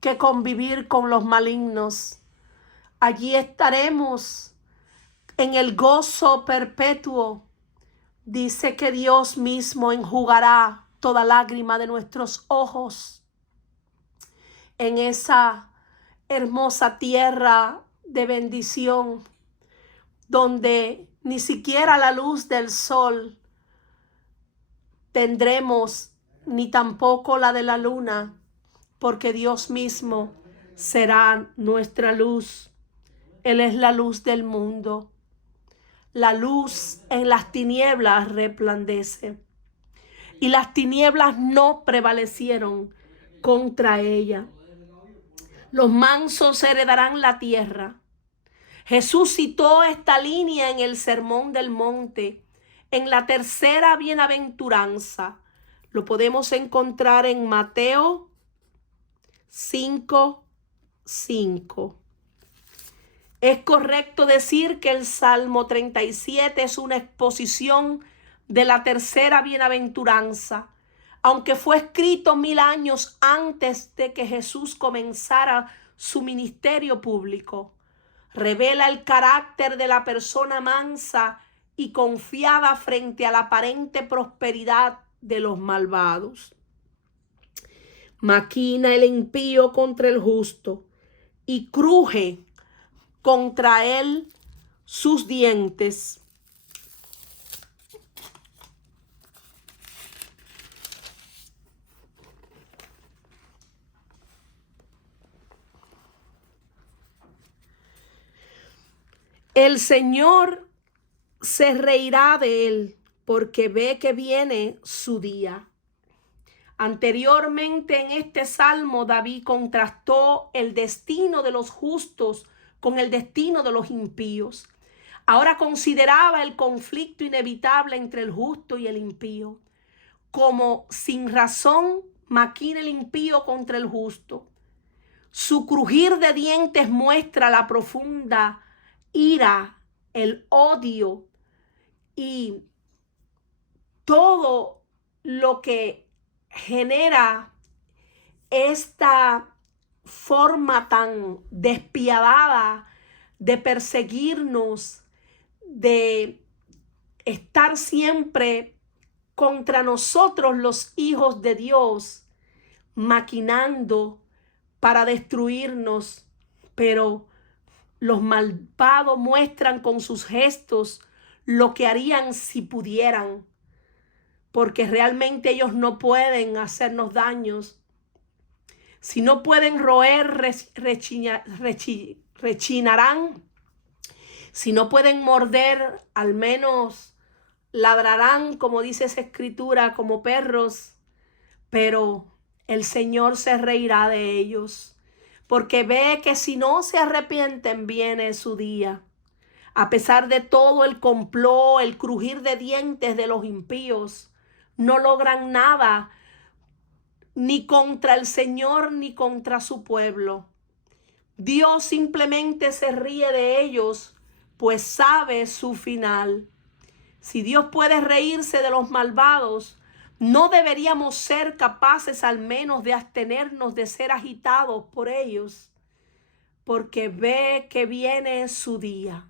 que convivir con los malignos. Allí estaremos en el gozo perpetuo. Dice que Dios mismo enjugará toda lágrima de nuestros ojos en esa hermosa tierra de bendición, donde ni siquiera la luz del sol tendremos, ni tampoco la de la luna, porque Dios mismo será nuestra luz. Él es la luz del mundo. La luz en las tinieblas resplandece. y las tinieblas no prevalecieron contra ella. Los mansos heredarán la tierra. Jesús citó esta línea en el Sermón del Monte, en la tercera bienaventuranza. Lo podemos encontrar en Mateo 5:5. Es correcto decir que el Salmo 37 es una exposición de la tercera bienaventuranza, aunque fue escrito 1000 años antes de que Jesús comenzara su ministerio público. Revela el carácter de la persona mansa y confiada frente a la aparente prosperidad de los malvados. Maquina el impío contra el justo y cruje contra él sus dientes. El Señor se reirá de él porque ve que viene su día. Anteriormente en este salmo David contrastó el destino de los justos con el destino de los impíos. Ahora consideraba el conflicto inevitable entre el justo y el impío. Como sin razón maquina el impío contra el justo. Su crujir de dientes muestra la profunda ira, el odio y todo lo que genera esta forma tan despiadada de perseguirnos, de estar siempre contra nosotros los hijos de Dios, maquinando para destruirnos. Pero los malvados muestran con sus gestos lo que harían si pudieran, porque realmente ellos no pueden hacernos daños. Si no pueden roer, rechinarán. Si no pueden morder, al menos ladrarán, como dice esa escritura, como perros. Pero el Señor se reirá de ellos, porque ve que si no se arrepienten, viene su día. A pesar de todo el complot, el crujir de dientes de los impíos, no logran nada, ni contra el Señor, ni contra su pueblo. Dios simplemente se ríe de ellos, pues sabe su final. Si Dios puede reírse de los malvados, ¿no deberíamos ser capaces al menos de abstenernos de ser agitados por ellos? Porque ve que viene su día.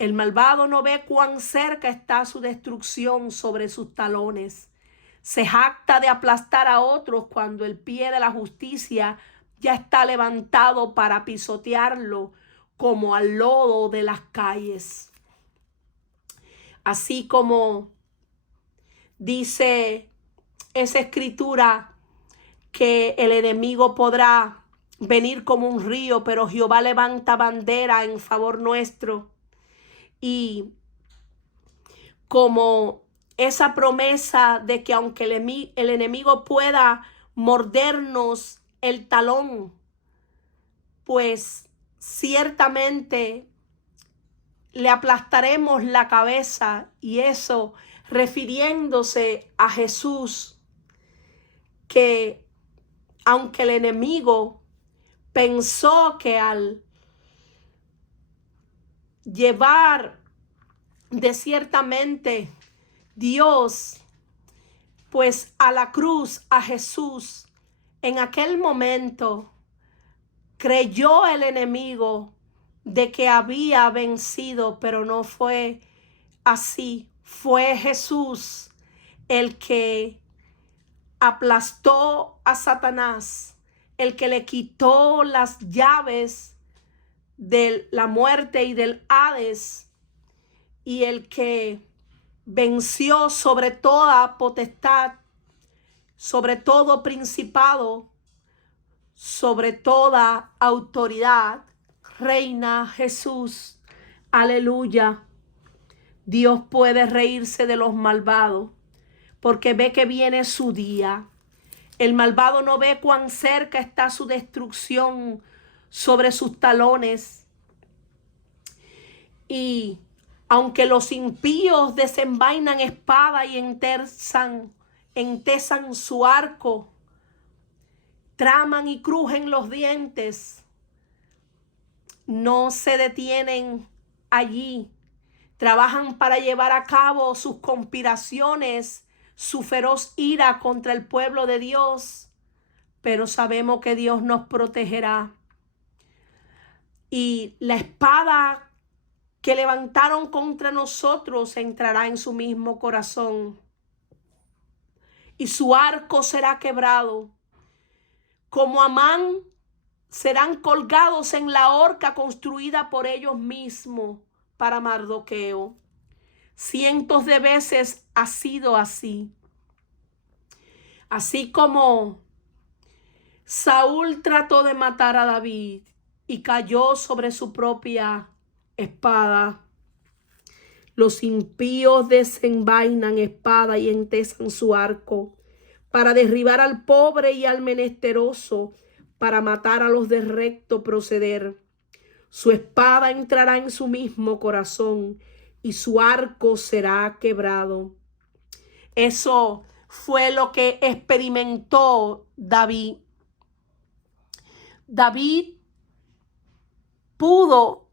El malvado no ve cuán cerca está su destrucción sobre sus talones. Se jacta de aplastar a otros cuando el pie de la justicia ya está levantado para pisotearlo como al lodo de las calles. Así como dice esa escritura que el enemigo podrá venir como un río, pero Jehová levanta bandera en favor nuestro. Y como esa promesa de que aunque el enemigo pueda mordernos el talón, pues ciertamente le aplastaremos la cabeza, y eso refiriéndose a Jesús, que aunque el enemigo pensó que al llevar de ciertamente Dios pues a la cruz a Jesús, en aquel momento creyó el enemigo de que había vencido, pero no fue así. Fue Jesús el que aplastó a Satanás, el que le quitó las llaves de la muerte y del Hades, y el que venció sobre toda potestad, sobre todo principado, sobre toda autoridad. Reina Jesús, aleluya. Dios puede reírse de los malvados, porque ve que viene su día. El malvado no ve cuán cerca está su destrucción sobre sus talones. Y aunque los impíos desenvainan espada y entesan su arco, traman y crujen los dientes, no se detienen allí. Trabajan para llevar a cabo sus conspiraciones, su feroz ira contra el pueblo de Dios, pero sabemos que Dios nos protegerá. Y la espada que levantaron contra nosotros entrará en su mismo corazón, y su arco será quebrado. Como Amán, serán colgados en la horca construida por ellos mismos para Mardoqueo. Cientos de veces ha sido así. Así como Saúl trató de matar a David y cayó sobre su propia espada, los impíos desenvainan espada y entesan su arco para derribar al pobre y al menesteroso, para matar a los de recto proceder. Su espada entrará en su mismo corazón y su arco será quebrado. Eso fue lo que experimentó David. David pudo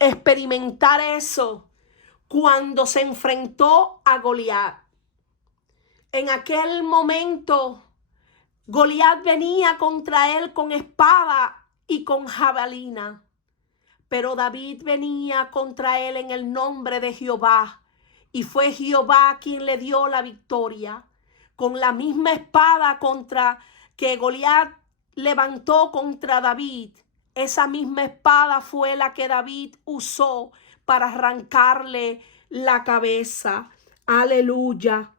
experimentar eso cuando se enfrentó a Goliat. En aquel momento, Goliat venía contra él con espada y con jabalina, pero David venía contra él en el nombre de Jehová, y fue Jehová quien le dio la victoria. Con la misma espada contra que Goliat levantó contra David, esa misma espada fue la que David usó para arrancarle la cabeza. Aleluya.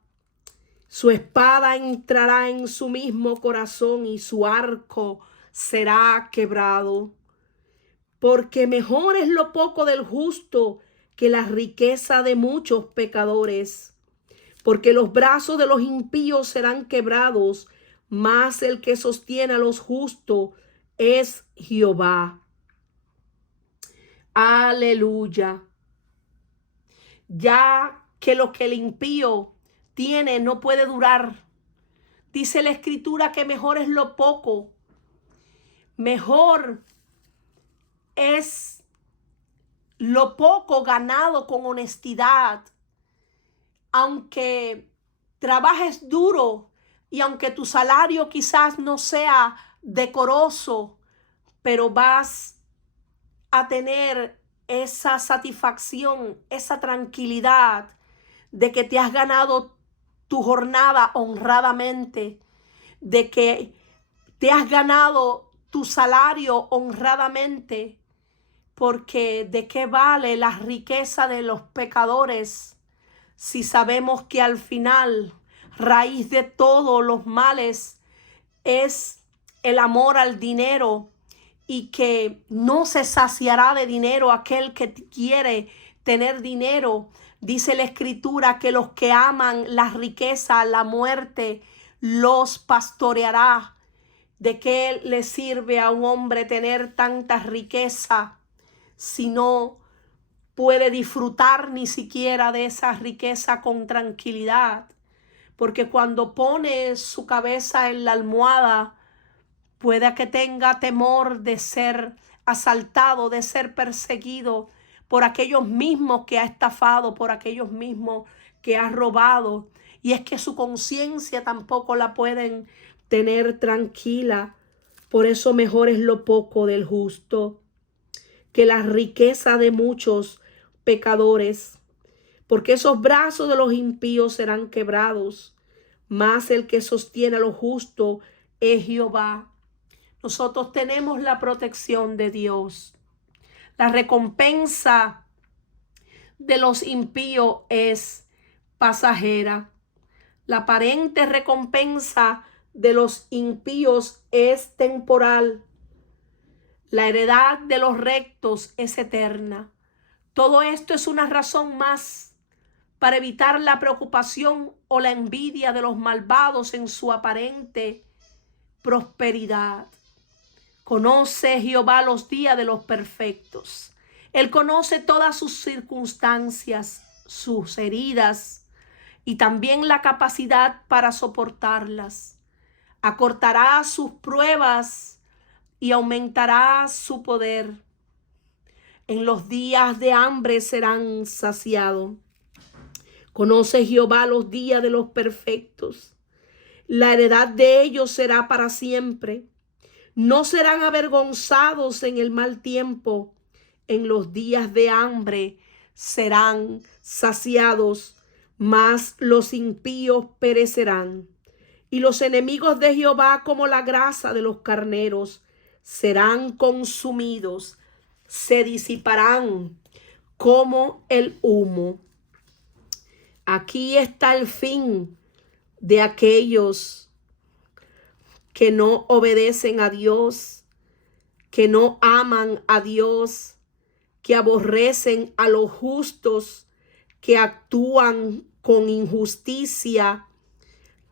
Su espada entrará en su mismo corazón y su arco será quebrado. Porque mejor es lo poco del justo que la riqueza de muchos pecadores. Porque los brazos de los impíos serán quebrados, mas el que sostiene a los justos es Jehová. Aleluya. Ya que lo que el impío tiene no puede durar. Dice la escritura que mejor es lo poco. Mejor es lo poco ganado con honestidad. Aunque trabajes duro y aunque tu salario quizás no sea decoroso, pero vas a tener esa satisfacción, esa tranquilidad de que te has ganado tu jornada honradamente, de que te has ganado tu salario honradamente, porque ¿de qué vale la riqueza de los pecadores si sabemos que al final, raíz de todos los males, es el amor al dinero, y que no se saciará de dinero aquel que quiere tener dinero? Dice la escritura que los que aman la riqueza, la muerte, los pastoreará. ¿De qué le sirve a un hombre tener tanta riqueza si no puede disfrutar ni siquiera de esa riqueza con tranquilidad? Porque cuando pone su cabeza en la almohada, puede que tenga temor de ser asaltado, de ser perseguido por aquellos mismos que ha estafado, por aquellos mismos que ha robado. Y es que su conciencia tampoco la pueden tener tranquila. Por eso mejor es lo poco del justo que la riqueza de muchos pecadores. Porque esos brazos de los impíos serán quebrados, mas el que sostiene a lo justo es Jehová. Nosotros tenemos la protección de Dios. La recompensa de los impíos es pasajera. La aparente recompensa de los impíos es temporal. La heredad de los rectos es eterna. Todo esto es una razón más para evitar la preocupación o la envidia de los malvados en su aparente prosperidad. Conoce Jehová los días de los perfectos. Él conoce todas sus circunstancias, sus heridas y también la capacidad para soportarlas. Acortará sus pruebas y aumentará su poder. En los días de hambre serán saciados. Conoce Jehová los días de los perfectos. La heredad de ellos será para siempre. No serán avergonzados en el mal tiempo. En los días de hambre serán saciados, mas los impíos perecerán. Y los enemigos de Jehová, como la grasa de los carneros, serán consumidos, se disiparán como el humo. Aquí está el fin de aquellos que no obedecen a Dios, que no aman a Dios, que aborrecen a los justos, que actúan con injusticia,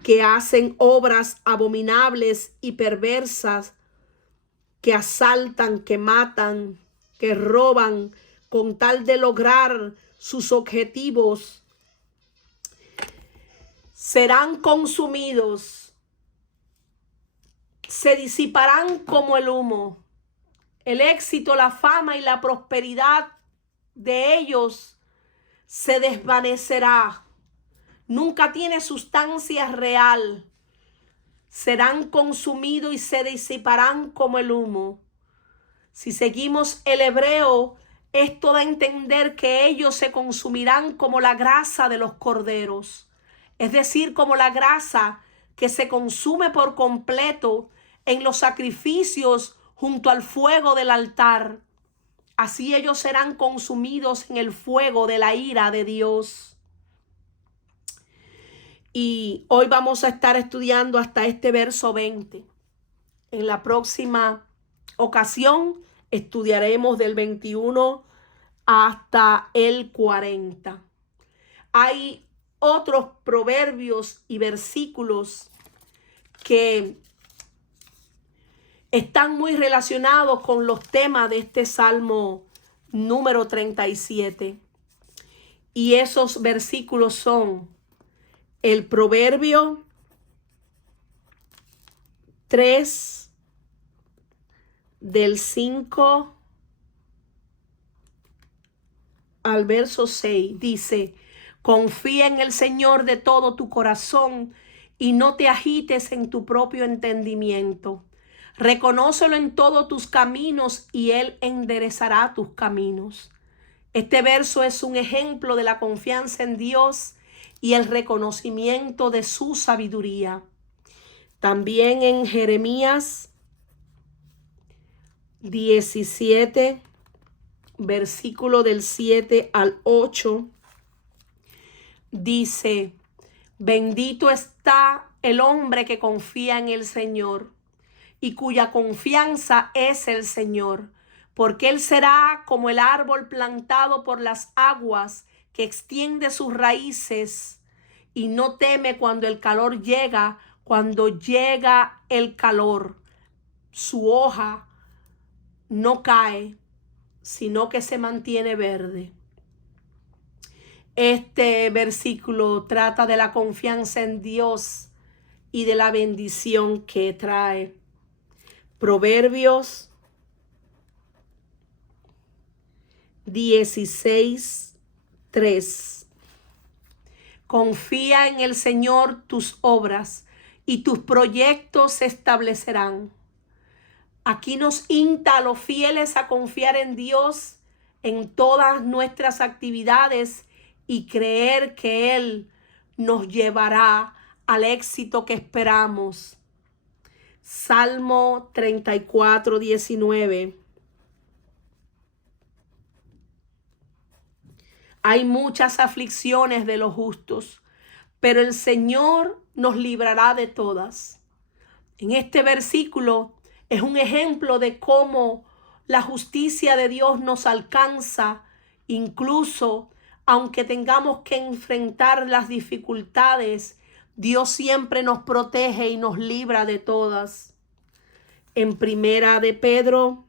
que hacen obras abominables y perversas, que asaltan, que matan, que roban con tal de lograr sus objetivos. Serán consumidos, se disiparán como el humo. El éxito, la fama y la prosperidad de ellos se desvanecerá. Nunca tiene sustancia real. Serán consumidos y se disiparán como el humo. Si seguimos el hebreo, esto da a entender que ellos se consumirán como la grasa de los corderos. Es decir, como la grasa que se consume por completo en los sacrificios junto al fuego del altar. Así ellos serán consumidos en el fuego de la ira de Dios. Y hoy vamos a estar estudiando hasta este verso 20. En la próxima ocasión estudiaremos del 21 hasta el 40. Hay otros proverbios y versículos que están muy relacionados con los temas de este Salmo número 37. Y esos versículos son el Proverbio 3 del 5 al verso 6. Dice: confía en el Señor de todo tu corazón y no te agites en tu propio entendimiento. Reconócelo en todos tus caminos y Él enderezará tus caminos. Este verso es un ejemplo de la confianza en Dios y el reconocimiento de su sabiduría. También en Jeremías 17, versículo del 7 al 8, dice: bendito está el hombre que confía en el Señor y cuya confianza es el Señor, porque Él será como el árbol plantado por las aguas, que extiende sus raíces y no teme cuando el calor llega. Cuando llega el calor, su hoja no cae, sino que se mantiene verde. Este versículo trata de la confianza en Dios y de la bendición que trae. Proverbios 16:3. Confía en el Señor tus obras y tus proyectos se establecerán. Aquí nos insta a los fieles a confiar en Dios en todas nuestras actividades y creer que Él nos llevará al éxito que esperamos. Salmo 34:19. Hay muchas aflicciones de los justos, pero el Señor nos librará de todas. En este versículo es un ejemplo de cómo la justicia de Dios nos alcanza incluso aunque tengamos que enfrentar las dificultades, Dios siempre nos protege y nos libra de todas. En Primera de Pedro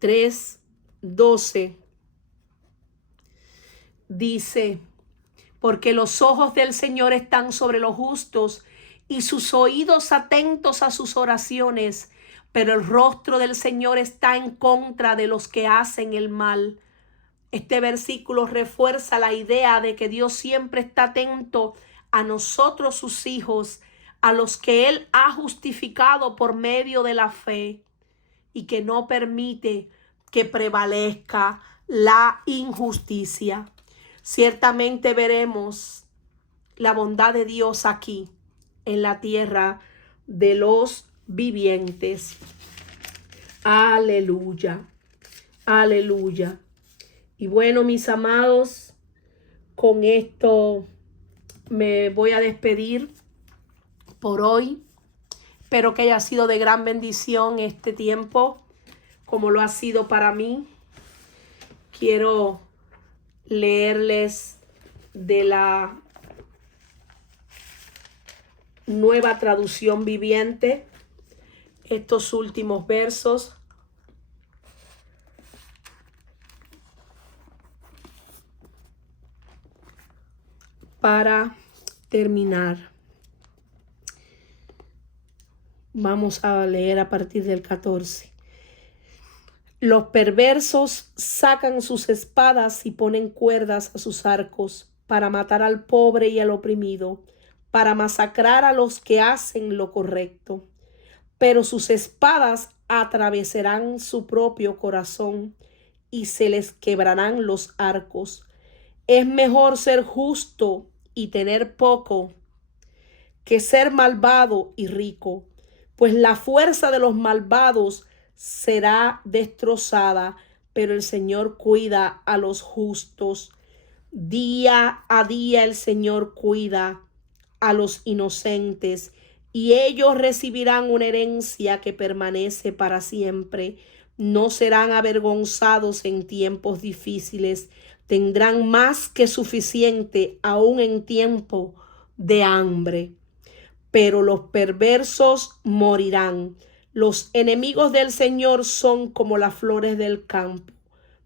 3:12 dice: porque los ojos del Señor están sobre los justos y sus oídos atentos a sus oraciones, pero el rostro del Señor está en contra de los que hacen el mal. Este versículo refuerza la idea de que Dios siempre está atento a nosotros, sus hijos, a los que Él ha justificado por medio de la fe, y que no permite que prevalezca la injusticia. Ciertamente veremos la bondad de Dios aquí en la tierra de los vivientes. Aleluya, aleluya. Y bueno, mis amados, con esto me voy a despedir por hoy. Espero que haya sido de gran bendición este tiempo, como lo ha sido para mí. Quiero leerles de la Nueva Traducción Viviente estos últimos versos. Para terminar, vamos a leer a partir del 14. Los perversos sacan sus espadas y ponen cuerdas a sus arcos para matar al pobre y al oprimido, para masacrar a los que hacen lo correcto. Pero sus espadas atravesarán su propio corazón y se les quebrarán los arcos. Es mejor ser justo y tener poco que ser malvado y rico, pues la fuerza de los malvados será destrozada, pero el Señor cuida a los justos. Día a día el Señor cuida a los inocentes, y ellos recibirán una herencia que permanece para siempre. No serán avergonzados en tiempos difíciles, tendrán más que suficiente aún en tiempo de hambre. Pero los perversos morirán. Los enemigos del Señor son como las flores del campo,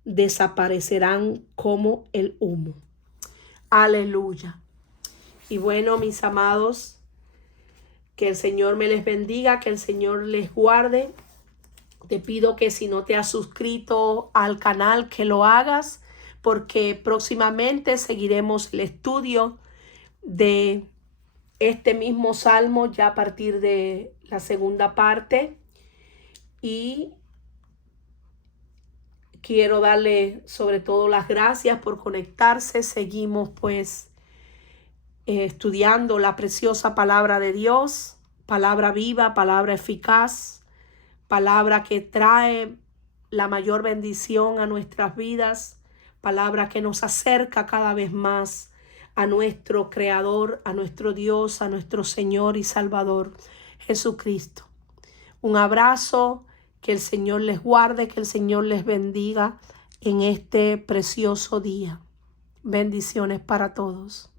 desaparecerán como el humo. Aleluya. Y bueno, mis amados, que el Señor me les bendiga, que el Señor les guarde. Te pido que si no te has suscrito al canal, que lo hagas, porque próximamente seguiremos el estudio de este mismo salmo ya a partir de la segunda parte. Y quiero darle sobre todo las gracias por conectarse. Seguimos pues estudiando la preciosa palabra de Dios, palabra viva, palabra eficaz, palabra que trae la mayor bendición a nuestras vidas, palabra que nos acerca cada vez más a nuestro Creador, a nuestro Dios, a nuestro Señor y Salvador, Jesucristo. Un abrazo, que el Señor les guarde, que el Señor les bendiga en este precioso día. Bendiciones para todos.